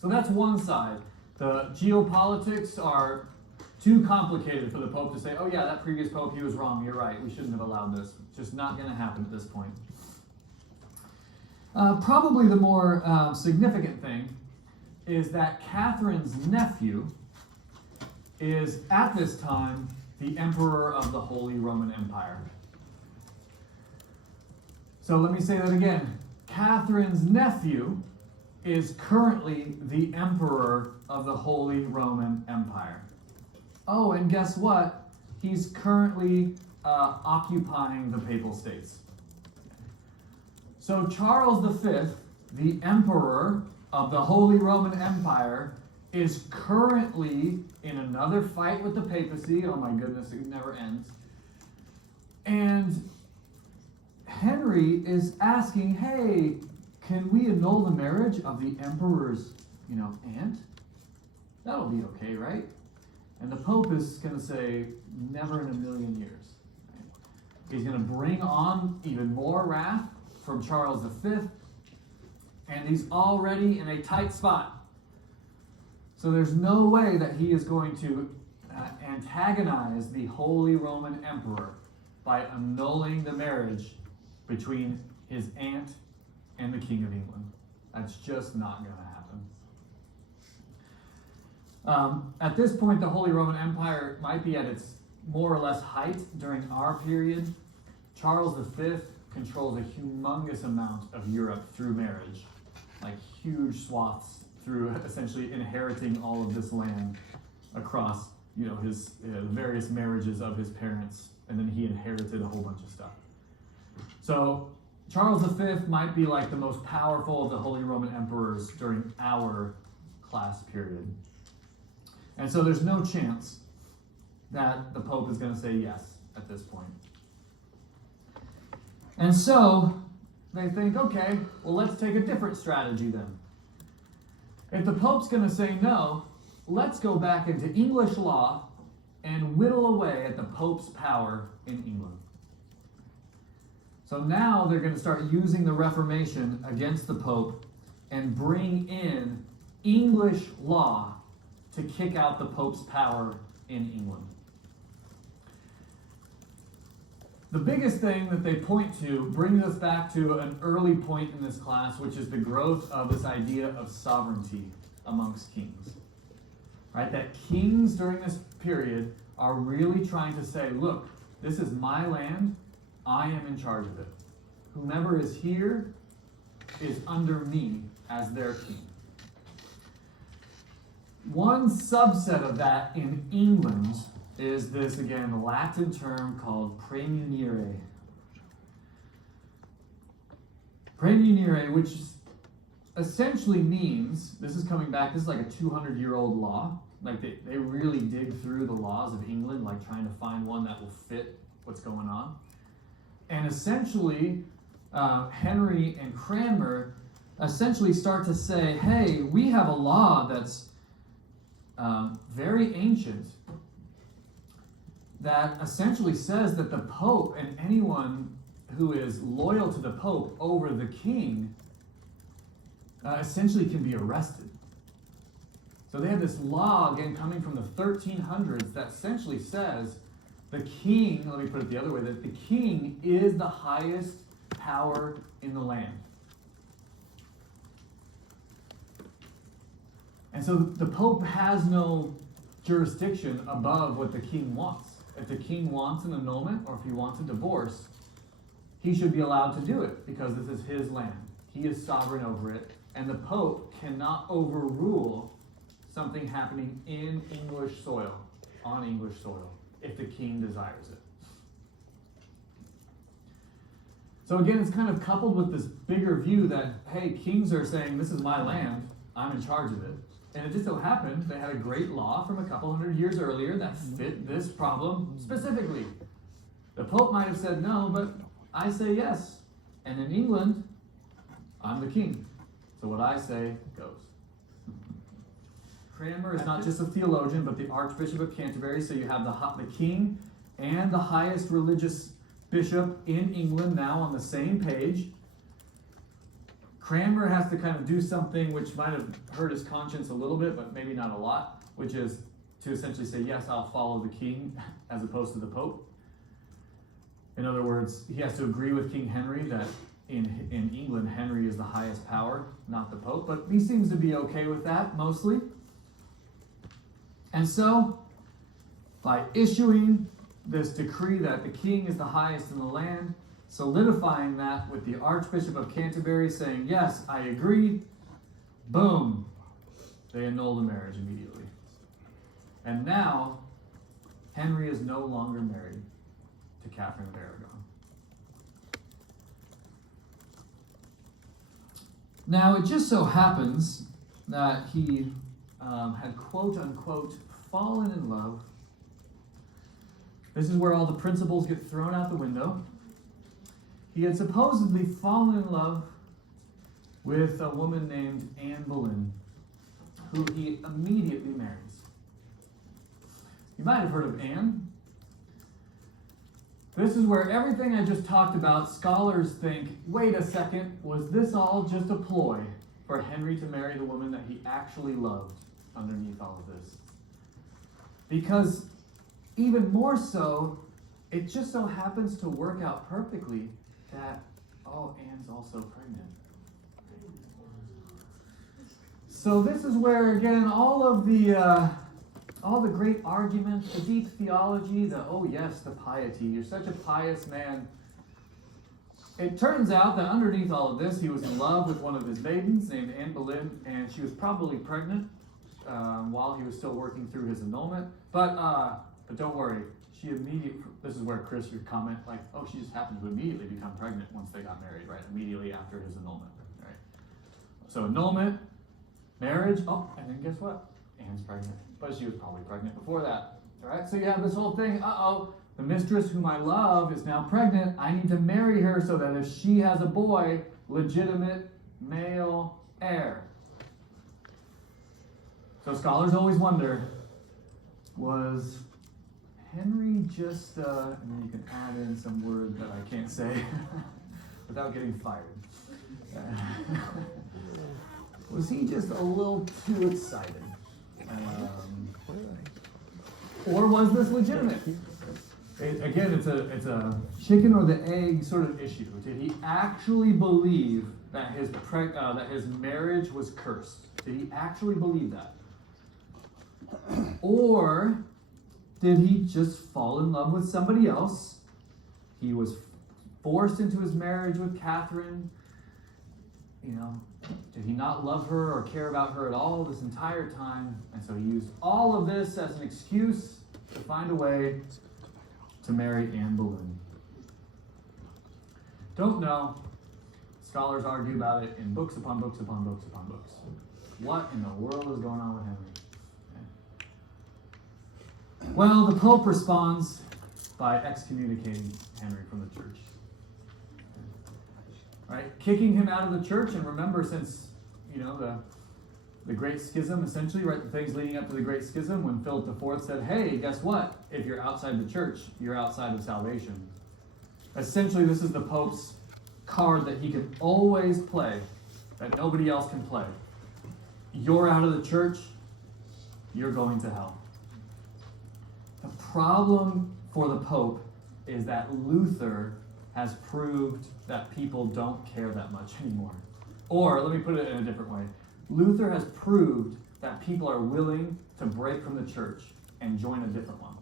So that's one side. The geopolitics are too complicated for the Pope to say, oh yeah, that previous Pope, he was wrong, you're right, we shouldn't have allowed this. It's just not going to happen at this point. Probably the more significant thing is that Catherine's nephew is, at this time, the Emperor of the Holy Roman Empire. So let me say that again. Catherine's nephew is currently the Emperor of the Holy Roman Empire. Oh, and guess what? He's currently occupying the Papal States. So Charles V, the Emperor of the Holy Roman Empire, is currently in another fight with the papacy. Oh my goodness, it never ends. And Henry is asking, hey, can we annul the marriage of the emperor's, aunt? That'll be okay, right? And the Pope is going to say, never in a million years. Right? He's going to bring on even more wrath from Charles V, and he's already in a tight spot. So there's no way that he is going to antagonize the Holy Roman Emperor by annulling the marriage between his aunt and the King of England. That's just not going to happen. At this point, the Holy Roman Empire might be at its more or less height during our period. Charles V controls a humongous amount of Europe through marriage, like huge swaths through essentially inheriting all of this land across, his various marriages of his parents, and then he inherited a whole bunch of stuff. So Charles V might be like the most powerful of the Holy Roman emperors during our class period. And so there's no chance that the Pope is going to say yes at this point. And so they think, okay, well, let's take a different strategy then. If the Pope's going to say no, let's go back into English law and whittle away at the Pope's power in England. So now they're going to start using the Reformation against the Pope and bring in English law to kick out the Pope's power in England. The biggest thing that they point to brings us back to an early point in this class, which is the growth of this idea of sovereignty amongst kings. Right? That kings during this period are really trying to say, look, this is my land, I am in charge of it. Whomever is here is under me as their king. One subset of that in England is this, again, Latin term called praemunire. Praemunire, which essentially means, this is coming back, this is like a 200-year-old law. Like they really dig through the laws of England, like trying to find one that will fit what's going on. And essentially, Henry and Cranmer essentially start to say, hey, we have a law that's very ancient that essentially says that the Pope and anyone who is loyal to the Pope over the king essentially can be arrested. So they have this law, again, coming from the 1300s that essentially says the king, let me put it the other way, that the king is the highest power in the land. And so the Pope has no jurisdiction above what the king wants. If the king wants an annulment or if he wants a divorce, he should be allowed to do it because this is his land. He is sovereign over it. And the Pope cannot overrule something happening in English soil, on English soil, if the king desires it. So again, it's kind of coupled with this bigger view that, hey, kings are saying, this is my land, I'm in charge of it. And it just so happened they had a great law from a couple hundred years earlier that fit this problem specifically. The Pope might have said no, but I say yes. And in England, I'm the king. So what I say goes. Cranmer is not just a theologian, but the Archbishop of Canterbury. So you have the king and the highest religious bishop in England now on the same page. Cranmer has to kind of do something which might have hurt his conscience a little bit, but maybe not a lot, which is to essentially say, yes, I'll follow the king as opposed to the Pope. In other words, he has to agree with King Henry that in England, Henry is the highest power, not the Pope, but he seems to be okay with that, mostly. And so, by issuing this decree that the king is the highest in the land, solidifying that with the Archbishop of Canterbury saying, yes, I agree, boom, they annul the marriage immediately. And now, Henry is no longer married to Catherine of Aragon. Now, it just so happens that he had quote-unquote fallen in love This is where all the principles get thrown out the window. He had supposedly fallen in love with a woman named Anne Boleyn, who he immediately marries. You might have heard of Anne. This is where everything I just talked about, scholars think, wait a second, was this all just a ploy for Henry to marry the woman that he actually loved underneath all of this? Because even more so, it just so happens to work out perfectly that, oh, Anne's also pregnant. So this is where, again, all the great arguments, the deep theology, oh yes, the piety, you're such a pious man. It turns out that underneath all of this, he was in love with one of his maidens named Anne Boleyn, and she was probably pregnant while he was still working through his annulment. But don't worry, this is where Chris, your comment, like, oh, she just happened to immediately become pregnant once they got married, right? Immediately after his annulment, right? So annulment, marriage, oh, and then guess what? Anne's pregnant. But she was probably pregnant before that, right? So you have this whole thing, the mistress whom I love is now pregnant. I need to marry her so that if she has a boy, legitimate male heir. So scholars always wonder, was Henry just, and then you can add in some word that I can't say without getting fired. Was he just a little too excited? Or was this legitimate? Again, it's a chicken or the egg sort of issue. Did he actually believe that his marriage was cursed? Did he actually believe that? Or did he just fall in love with somebody else? He was forced into his marriage with Catherine. Did he not love her or care about her at all this entire time? And so he used all of this as an excuse to find a way to marry Anne Boleyn. Don't know. Scholars argue about it in books upon books upon books upon books. What in the world is going on with Henry? Okay. Well, the Pope responds by excommunicating Henry from the church. Right? Kicking him out of the church, and remember, since the Great Schism, essentially, right, the things leading up to the Great Schism, when Philip IV said, hey, guess what? If you're outside the church, you're outside of salvation. Essentially, this is the Pope's card that he can always play, that nobody else can play. You're out of the church, you're going to hell. The problem for the Pope is that Luther has proved that people don't care that much anymore. Or, let me put it in a different way. Luther has proved that people are willing to break from the church and join a different one.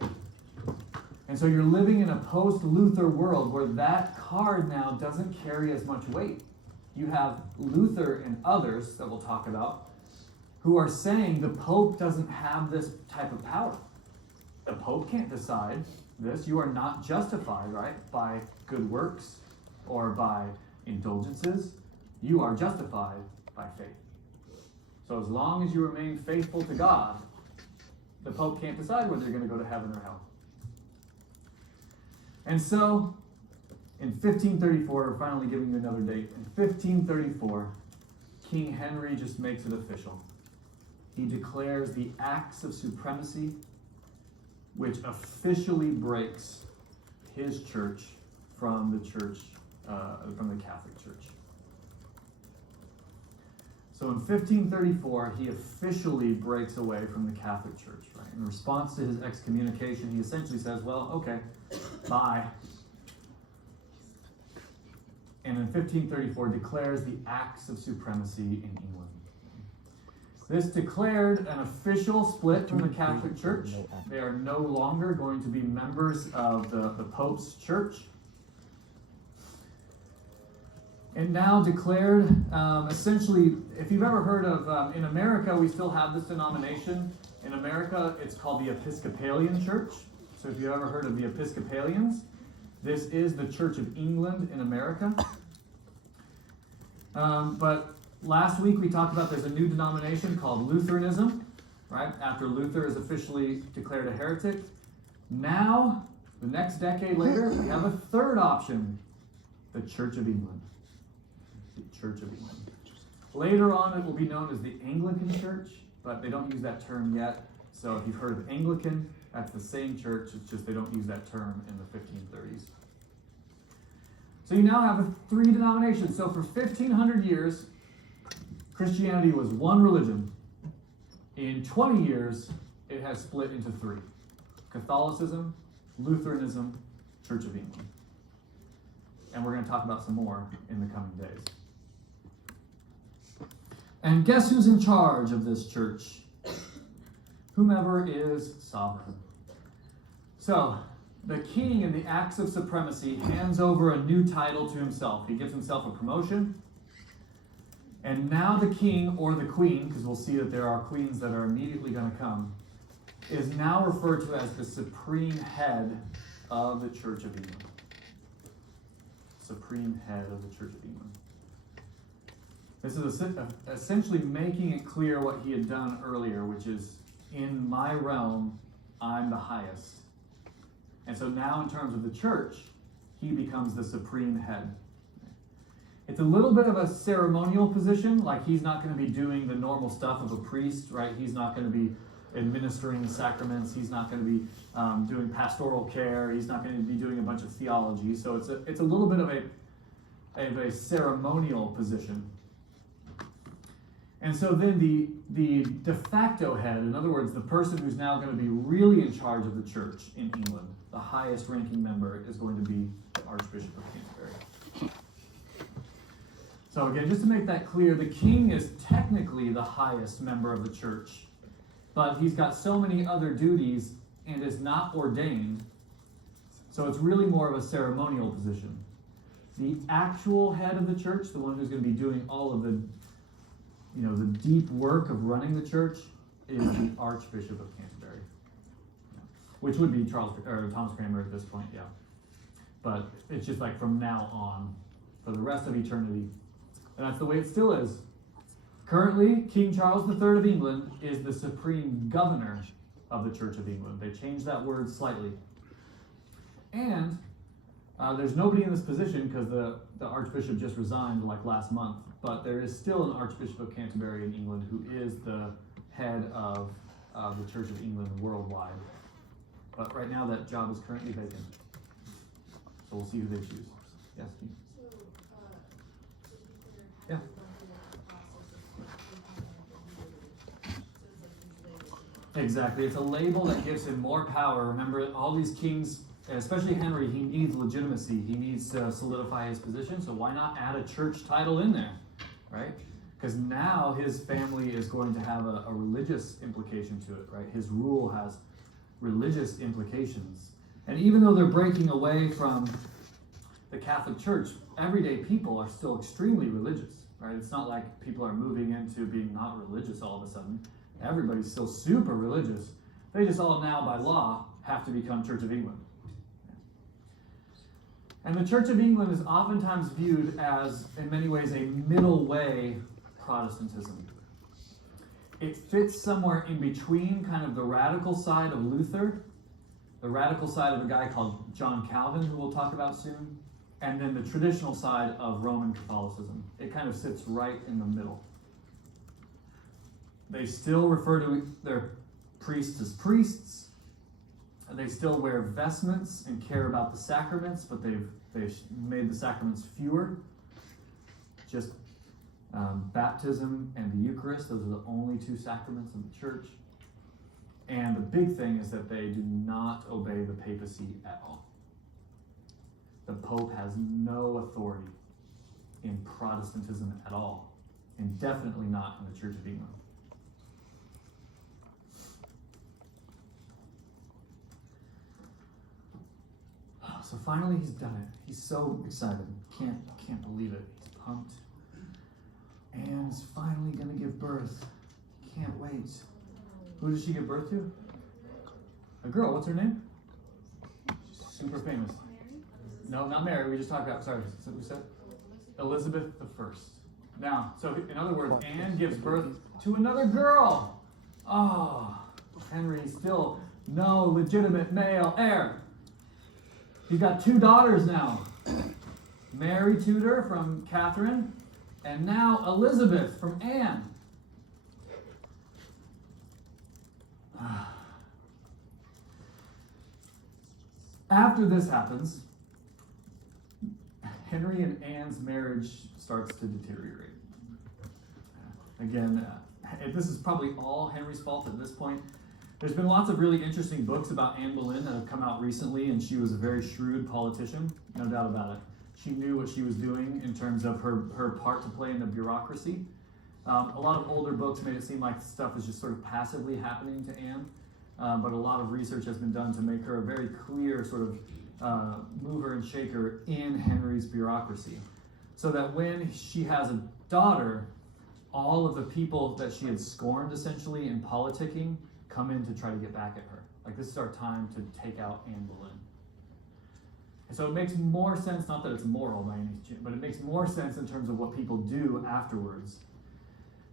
Right? And so you're living in a post-Luther world where that card now doesn't carry as much weight. You have Luther and others that we'll talk about who are saying the Pope doesn't have this type of power. The Pope can't decide this. You are not justified, right, by good works or by indulgences. You are justified by faith. So as long as you remain faithful to God, the Pope can't decide whether you're going to go to heaven or hell. And so, in 1534, we're finally giving you another date. In 1534, King Henry just makes it official. He declares the acts of supremacy, which officially breaks his church from the church, from the Catholic Church. So in 1534, he officially breaks away from the Catholic Church, right? In response to his excommunication, he essentially says, well, okay, bye. And in 1534, declares the acts of supremacy in England. This declared an official split from the Catholic Church. They are no longer going to be members of the Pope's church. And now declared, essentially, if you've ever heard of, in America, we still have this denomination. In America, it's called the Episcopalian Church. So if you've ever heard of the Episcopalians, this is the Church of England in America. But last week we talked about there's a new denomination called Lutheranism, right? After Luther is officially declared a heretic. Now, the next decade later, we have a third option, the Church of England. The Church of England. Later on, it will be known as the Anglican Church, but they don't use that term yet. So if you've heard of Anglican, that's the same church, it's just they don't use that term in the 1530s. So you now have three denominations. So for 1,500 years, Christianity was one religion. In 20 years, it has split into three: Catholicism, Lutheranism, Church of England. And we're going to talk about some more in the coming days. And guess who's in charge of this church? Whomever is sovereign. So, the king in the acts of supremacy hands over a new title to himself. He gives himself a promotion. And now the king or the queen, because we'll see that there are queens that are immediately going to come, is now referred to as the supreme head of the Church of England. Supreme head of the Church of England. This is essentially making it clear what he had done earlier, which is, in my realm, I'm the highest. And so now in terms of the church, he becomes the supreme head. It's a little bit of a ceremonial position, like he's not going to be doing the normal stuff of a priest, right? He's not going to be administering the sacraments. He's not going to be doing pastoral care. He's not going to be doing a bunch of theology. So it's a little bit of a ceremonial position. And so then the de facto head, in other words, the person who's now going to be really in charge of the church in England, the highest ranking member, is going to be the Archbishop of Canterbury. So again, just to make that clear, the king is technically the highest member of the church, but he's got so many other duties and is not ordained, so it's really more of a ceremonial position. The actual head of the church, the one who's going to be doing all of the deep work of running the church, is the Archbishop of Canterbury, which would be Thomas Cranmer at this point, yeah. But it's just like from now on, for the rest of eternity. And that's the way it still is. Currently, King Charles III of England is the supreme governor of the Church of England. They changed that word slightly. And there's nobody in this position because the Archbishop just resigned like last month. But there is still an Archbishop of Canterbury in England who is the head of the Church of England worldwide. But right now that job is currently vacant. So we'll see who they choose. Yes, Steve? Yeah. Exactly. It's a label that gives him more power. Remember, all these kings, especially Henry, he needs legitimacy. He needs to solidify his position. So why not add a church title in there, right? Because now his family is going to have a religious implication to it, right? His rule has religious implications. And even though they're breaking away from the Catholic Church, everyday people are still extremely religious, right? It's not like people are moving into being not religious all of a sudden. Everybody's still super religious. They just all now, by law, have to become Church of England. And the Church of England is oftentimes viewed as, in many ways, a middle way Protestantism. It fits somewhere in between kind of the radical side of Luther, the radical side of a guy called John Calvin, who we'll talk about soon, and then the traditional side of Roman Catholicism. It kind of sits right in the middle. They still refer to their priests as priests. They still wear vestments and care about the sacraments, but they've made the sacraments fewer. Just baptism and the Eucharist, those are the only two sacraments of the church. And the big thing is that they do not obey the papacy at all. The Pope has no authority in Protestantism at all, and definitely not in the Church of England. So finally he's done it. He's so excited. Can't believe it. He's pumped. Anne's finally going to give birth. Can't wait. Who does she give birth to? A girl. What's her name? She's super famous. No, not Mary. We just talked about, sorry, what we said? Elizabeth I. Now, so in other words, Anne gives birth to another girl. Oh, Henry still no legitimate male heir. He's got 2 daughters now. Mary Tudor from Catherine, and now Elizabeth from Anne. After this happens, Henry and Anne's marriage starts to deteriorate. Again, this is probably all Henry's fault at this point. There's been lots of really interesting books about Anne Boleyn that have come out recently, and she was a very shrewd politician, no doubt about it. She knew what she was doing in terms of her part to play in the bureaucracy. A lot of older books made it seem like stuff is just sort of passively happening to Anne, but a lot of research has been done to make her a very clear sort of mover and shaker in Henry's bureaucracy. So that when she has a daughter, all of the people that she had scorned essentially in politicking come in to try to get back at her. Like, this is our time to take out Anne Boleyn. And so it makes more sense, not that it's moral by any chance, but it makes more sense in terms of what people do afterwards.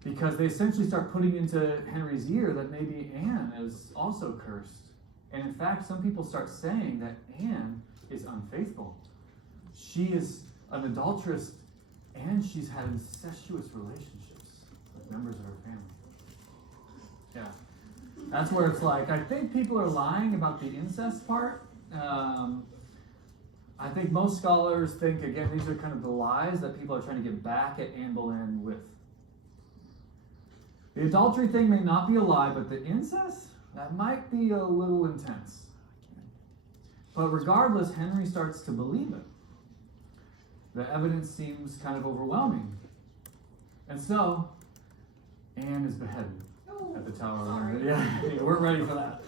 Because they essentially start putting into Henry's ear that maybe Anne is also cursed. And in fact, some people start saying that Anne is unfaithful. She is an adulteress, and she's had incestuous relationships with members of her family. Yeah. That's where it's like, I think people are lying about the incest part. I think most scholars think, again, these are kind of the lies that people are trying to get back at Anne Boleyn with. The adultery thing may not be a lie, but the incest, that might be a little intense. But regardless, Henry starts to believe it. The evidence seems kind of overwhelming. And so, Anne is beheaded at the Tower of London. Yeah, we weren't ready for that.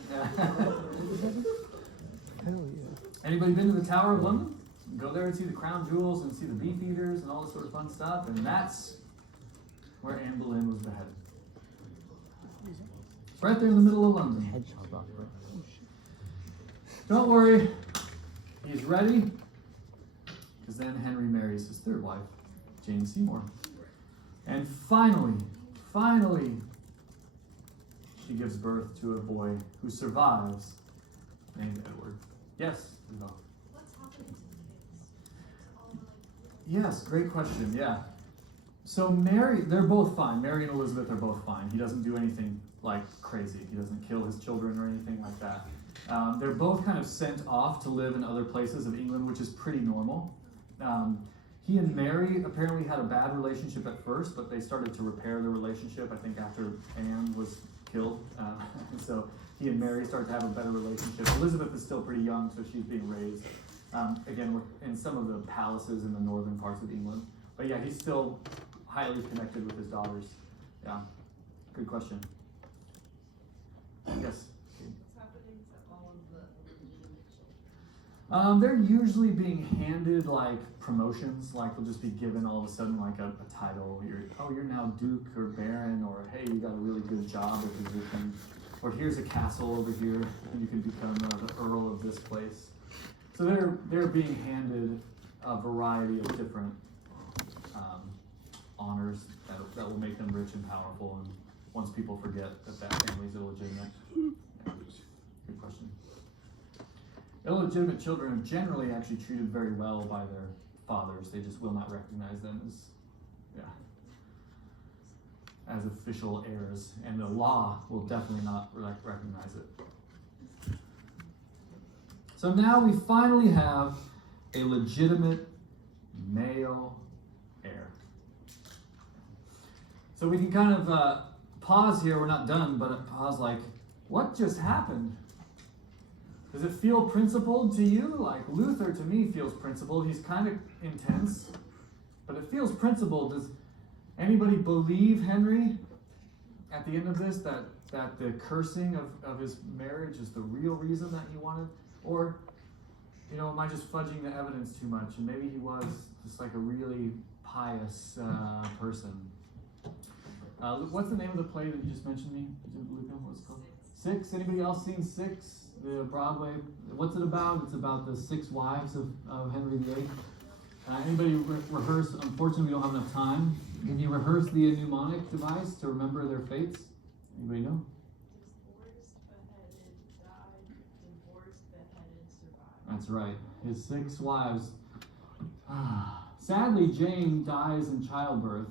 Hell yeah. Anybody been to the Tower of London? Go there and see the crown jewels and see the beef eaters and all this sort of fun stuff. And that's where Anne Boleyn was beheaded. Right there in the middle of London. Hedgehog rock, bro. Don't worry, he's ready. Because then Henry marries his 3rd wife, Jane Seymour. And finally, she gives birth to a boy who survives, named Edward. Yes, Isabel. What's happening to the kids? All Yes, great question, yeah. So Mary, they're both fine. Mary and Elizabeth are both fine. He doesn't do anything like crazy. He doesn't kill his children or anything like that. They're both kind of sent off to live in other places of England, which is pretty normal. He and Mary apparently had a bad relationship at first, but they started to repair the relationship, I think, after Anne was killed. So he and Mary started to have a better relationship. Elizabeth is still pretty young, so she's being raised, again, in some of the palaces in the northern parts of England. But yeah, he's still highly connected with his daughters. Yeah, good question. Yes? What's happening to all of the illegitimate children? They're usually being handed like promotions, like they'll just be given all of a sudden like a title. You're now Duke or Baron, or hey, you got a really good job or position, or here's a castle over here, and you can become the Earl of this place. So they're being handed a variety of different honors that will make them rich and powerful, and once people forget that family's illegitimate. Yeah, good question. Illegitimate children are generally actually treated very well by their fathers. They just will not recognize them as official heirs, and the law will definitely not recognize it. So now we finally have a legitimate male heir. So we can kind of pause here. We're not done, but pause like, what just happened? Does it feel principled to you? Like Luther, to me, feels principled. He's kind of intense, but it feels principled. Does anybody believe Henry at the end of this, that the cursing of his marriage is the real reason that he wanted? Or, am I just fudging the evidence too much? And maybe he was just like a really pious person. What's the name of the play that you just mentioned me? Luca, what's it called? Six? Anybody else seen Six? The Broadway. What's it about? It's about the 6 wives of Henry VIII. Anybody rehearse? Unfortunately, we don't have enough time. Can you rehearse the mnemonic device to remember their fates? Anybody know? Divorced, beheaded, died, That's right. His 6 wives. Sadly, Jane dies in childbirth,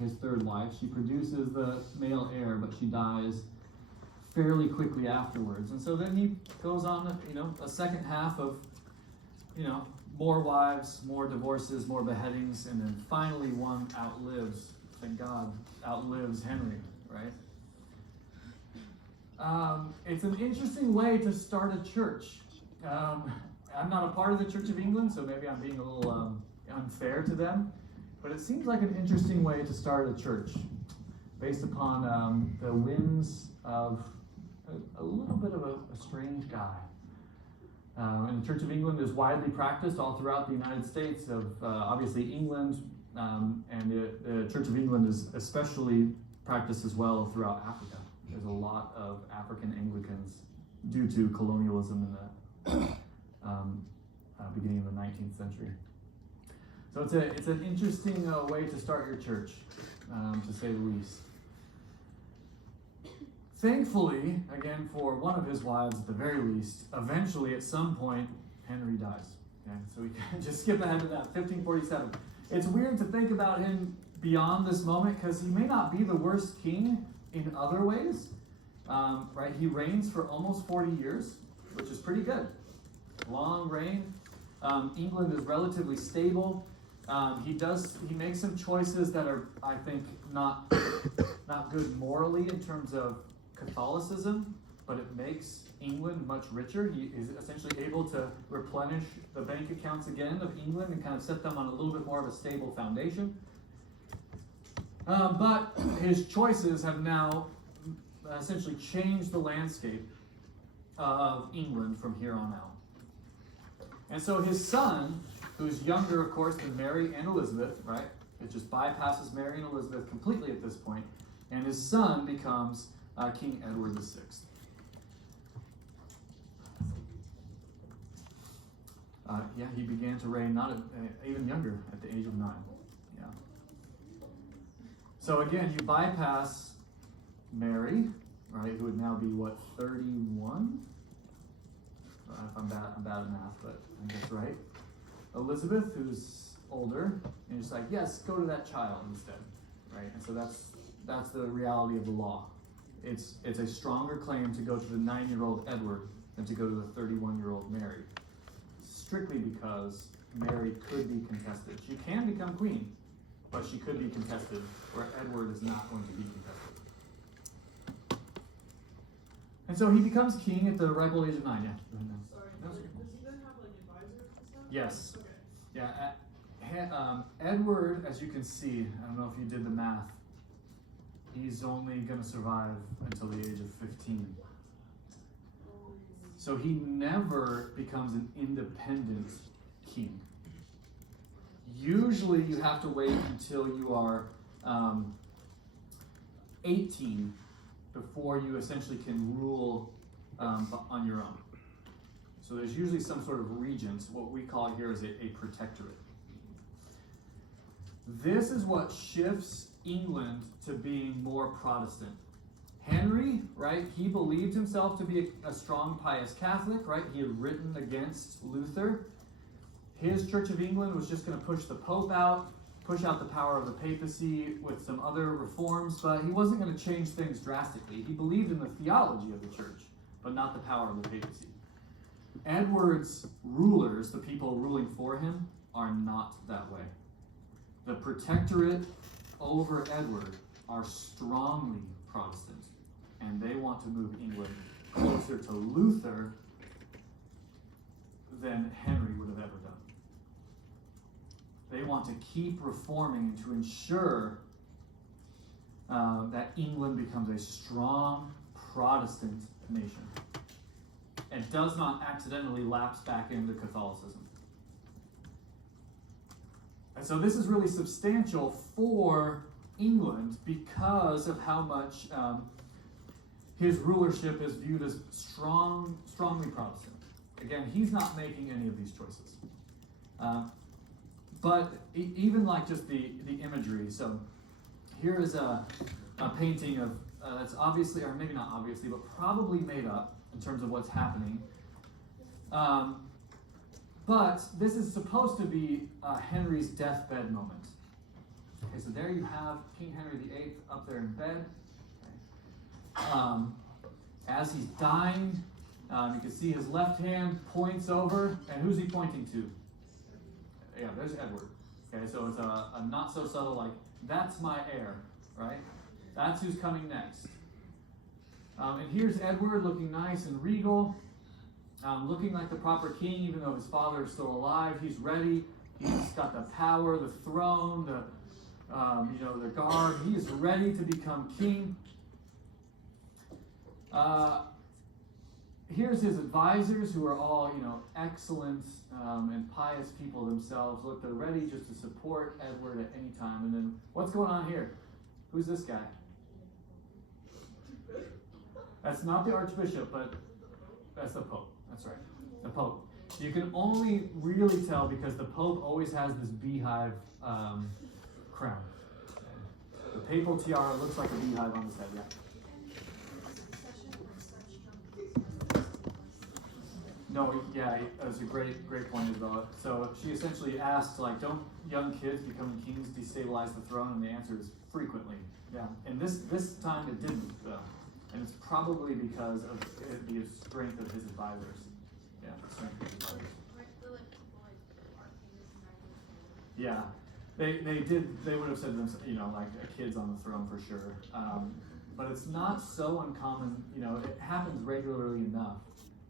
his 3rd wife. She produces the male heir, but she dies fairly quickly afterwards. And so then he goes on, a second half of, more wives, more divorces, more beheadings, and then finally one outlives, thank God, outlives Henry, right? It's an interesting way to start a church. I'm not a part of the Church of England, so maybe I'm being a little unfair to them, but it seems like an interesting way to start a church, based upon the whims of a little bit of a strange guy. And the Church of England is widely practiced all throughout the United States, of obviously England, and the Church of England is especially practiced as well throughout Africa. There's a lot of African Anglicans due to colonialism in the beginning of the 19th century. So it's an interesting way to start your church, to say the least. Thankfully, again, for one of his wives at the very least, eventually at some point, Henry dies. Okay? So we can just skip ahead to that, 1547. It's weird to think about him beyond this moment, because he may not be the worst king in other ways. Right? He reigns for almost 40 years, which is pretty good. Long reign. England is relatively stable. He makes some choices that are, I think, not good morally in terms of Catholicism, but it makes England much richer. He is essentially able to replenish the bank accounts again of England and kind of set them on a little bit more of a stable foundation. But his choices have now essentially changed the landscape of England from here on out. And so his son, who's younger, of course, than Mary and Elizabeth, right? It just bypasses Mary and Elizabeth completely at this point, and his son becomes King Edward VI. He began to reign even younger, at the age of 9. Yeah. So again, you bypass Mary, right, who would now be, 31? I'm bad at math, but I guess right. Elizabeth, who's older, and it's like, yes, go to that child instead, right? And so that's the reality of the law. It's a stronger claim to go to the 9-year-old Edward than to go to the 31-year-old Mary, strictly because Mary could be contested. She can become queen, but she could be contested, where Edward is not going to be contested. And so he becomes king at the ripe old age of 9. Yeah. Sorry, does he then have like advisors and stuff? Yes. Okay. Yeah. Edward, as you can see, I don't know if you did the math, he's only going to survive until the age of 15. So he never becomes an independent king. Usually you have to wait until you are 18 before you essentially can rule on your own. So there's usually some sort of regent. What we call here is a protectorate. This is what shifts England to being more Protestant. Henry, right, he believed himself to be a strong, pious Catholic, right? He had written against Luther. His Church of England was just going to push the Pope out, push out the power of the papacy with some other reforms, but he wasn't going to change things drastically. He believed in the theology of the church, but not the power of the papacy. Edward's rulers, the people ruling for him, are not that way. The protectorate over Edward are strongly Protestant, and they want to move England closer to Luther than Henry would have ever done. They want to keep reforming and to ensure that England becomes a strong Protestant nation and does not accidentally lapse back into Catholicism. And so this is really substantial for England because of how much his rulership is viewed as strongly Protestant. Again, he's not making any of these choices. But even like just the imagery. So here is a painting of, that's obviously, or maybe not obviously, but probably made up in terms of what's happening. But this is supposed to be Henry's deathbed moment. Okay, so there you have King Henry VIII up there in bed. Okay. As he's dying, you can see his left hand points over, and who's he pointing to? Yeah, there's Edward. Okay, so it's a not so subtle, like, that's my heir, right? That's who's coming next. And here's Edward looking nice and regal, looking like the proper king, even though his father is still alive. He's ready. He's got the power, the throne, the guard. He is ready to become king. Here's his advisors, who are all, excellent and pious people themselves. Look, they're ready just to support Edward at any time. And then, what's going on here? Who's this guy? That's not the Archbishop, but that's the Pope. That's right, the Pope. You can only really tell because the Pope always has this beehive crown. The papal tiara looks like a beehive on his head, yeah. No, yeah, that's a great point, Isabella. So she essentially asked, like, don't young kids becoming kings destabilize the throne? And the answer is frequently, yeah. And this time it didn't, though. And it's probably because of the strength of his advisors. Yeah, the strength of his advisors. Yeah, they would have said them, like kids on the throne for sure. But it's not so uncommon, it happens regularly enough.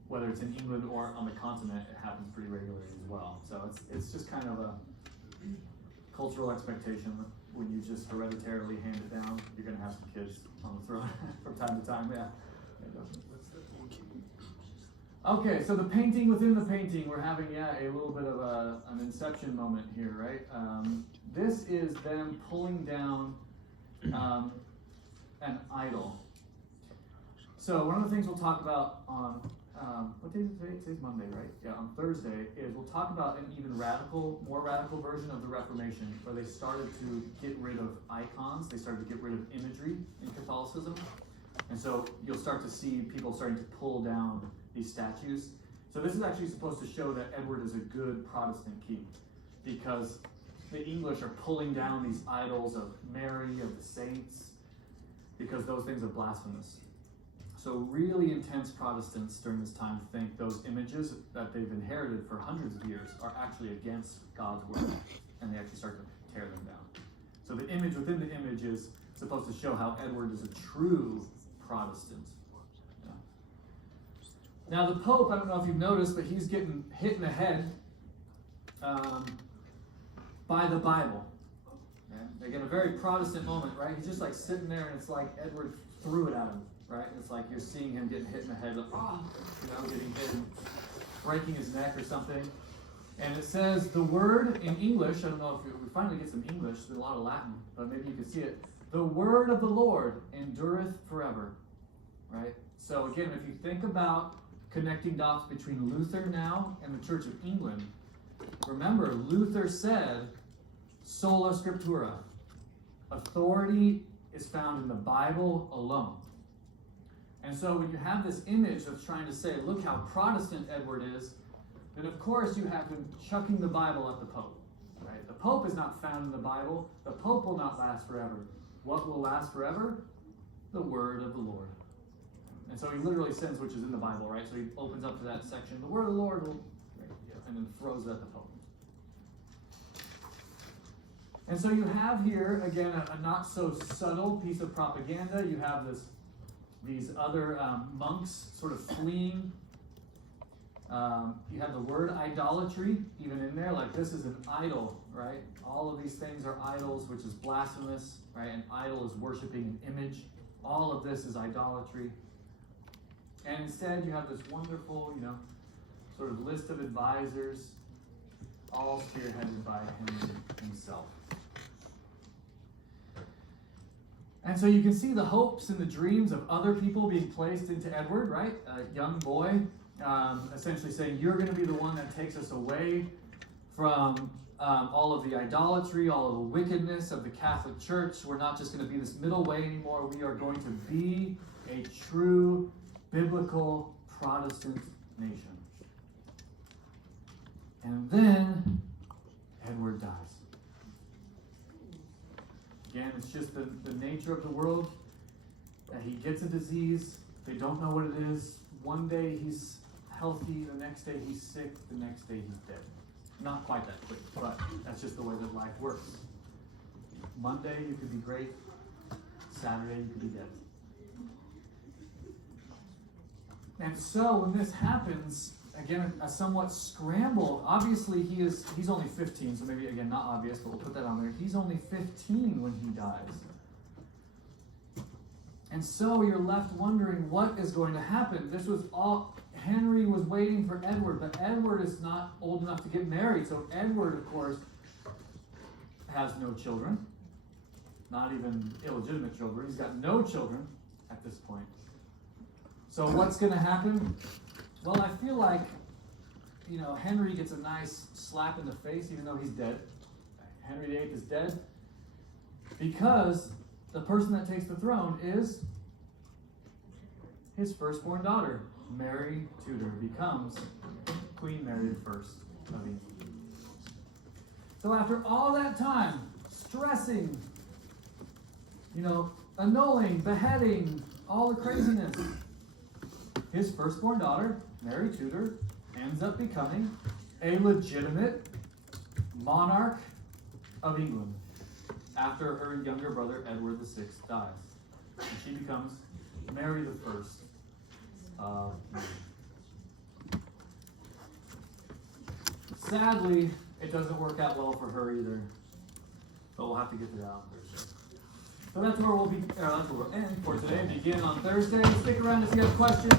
Whether it's in England or on the continent, it happens pretty regularly as well. So it's just kind of a cultural expectation. When you just hereditarily hand it down, you're going to have some kids on the throne from time to time, yeah. Okay, so the painting within the painting, we're having, a little bit of an inception moment here, right? This is them pulling down an idol. So one of the things we'll talk about on, what day is it today? Today's Monday, right? Yeah, on Thursday, is we'll talk about an even more radical version of the Reformation, where they started to get rid of icons, they started to get rid of imagery in Catholicism. And so you'll start to see people starting to pull down these statues. So this is actually supposed to show that Edward is a good Protestant king, because the English are pulling down these idols of Mary, of the saints, because those things are blasphemous. So really intense Protestants during this time think those images that they've inherited for hundreds of years are actually against God's word, and they actually start to tear them down. So the image within the image is supposed to show how Edward is a true Protestant. Yeah. Now the Pope, I don't know if you've noticed, but he's getting hit in the head by the Bible. Okay? They get a very Protestant moment, right? He's just like sitting there, and it's like Edward threw it at him. Right? It's like you're seeing him getting hit in the head, like, getting hit and breaking his neck or something. And it says the word in English, I don't know if we finally get some English, there's a lot of Latin, but maybe you can see it. The word of the Lord endureth forever. Right? So again, if you think about connecting dots between Luther now and the Church of England, remember, Luther said, sola scriptura. Authority is found in the Bible alone. And so when you have this image that's trying to say, look how Protestant Edward is, then of course you have him chucking the Bible at the Pope. Right? The Pope is not found in the Bible. The Pope will not last forever. What will last forever? The word of the Lord. And so he literally sends, which is in the Bible, right? So he opens up to that section, the word of the Lord will, and then throws it at the Pope. And so you have here, again, a not so subtle piece of propaganda. You have these other monks sort of fleeing. You have the word idolatry even in there, like this is an idol, right? All of these things are idols, which is blasphemous, right? An idol is worshiping an image. All of this is idolatry. And instead you have this wonderful, sort of list of advisors, all spearheaded by Henry himself. And so you can see the hopes and the dreams of other people being placed into Edward, right? A young boy, essentially saying, you're going to be the one that takes us away from all of the idolatry, all of the wickedness of the Catholic Church. We're not just going to be this middle way anymore. We are going to be a true biblical Protestant nation. And then Edward dies. Again, it's just the nature of the world that he gets a disease. They don't know what it is. One day he's healthy, the next day he's sick, the next day he's dead. Not quite that quick, but that's just the way that life works. Monday you could be great, Saturday you could be dead. And so when this happens, again, a somewhat scrambled, obviously he's only 15, so maybe, again, not obvious, but we'll put that on there. He's only 15 when he dies. And so you're left wondering what is going to happen. This was all, Henry was waiting for Edward, but Edward is not old enough to get married. So Edward, of course, has no children, not even illegitimate children. He's got no children at this point. So what's going to happen? Well, I feel like, Henry gets a nice slap in the face, even though he's dead. Henry VIII is dead because the person that takes the throne is his firstborn daughter, Mary Tudor, becomes Queen Mary I of England. So after all that time, stressing, annulling, beheading, all the craziness, his firstborn daughter, Mary Tudor, ends up becoming a legitimate monarch of England after her younger brother, Edward VI, dies. And she becomes Mary I of England. Sadly, it doesn't work out well for her either. But we'll have to get to that on Thursday. So that's where we'll end for today. Begin on Thursday. Stick around if you have questions.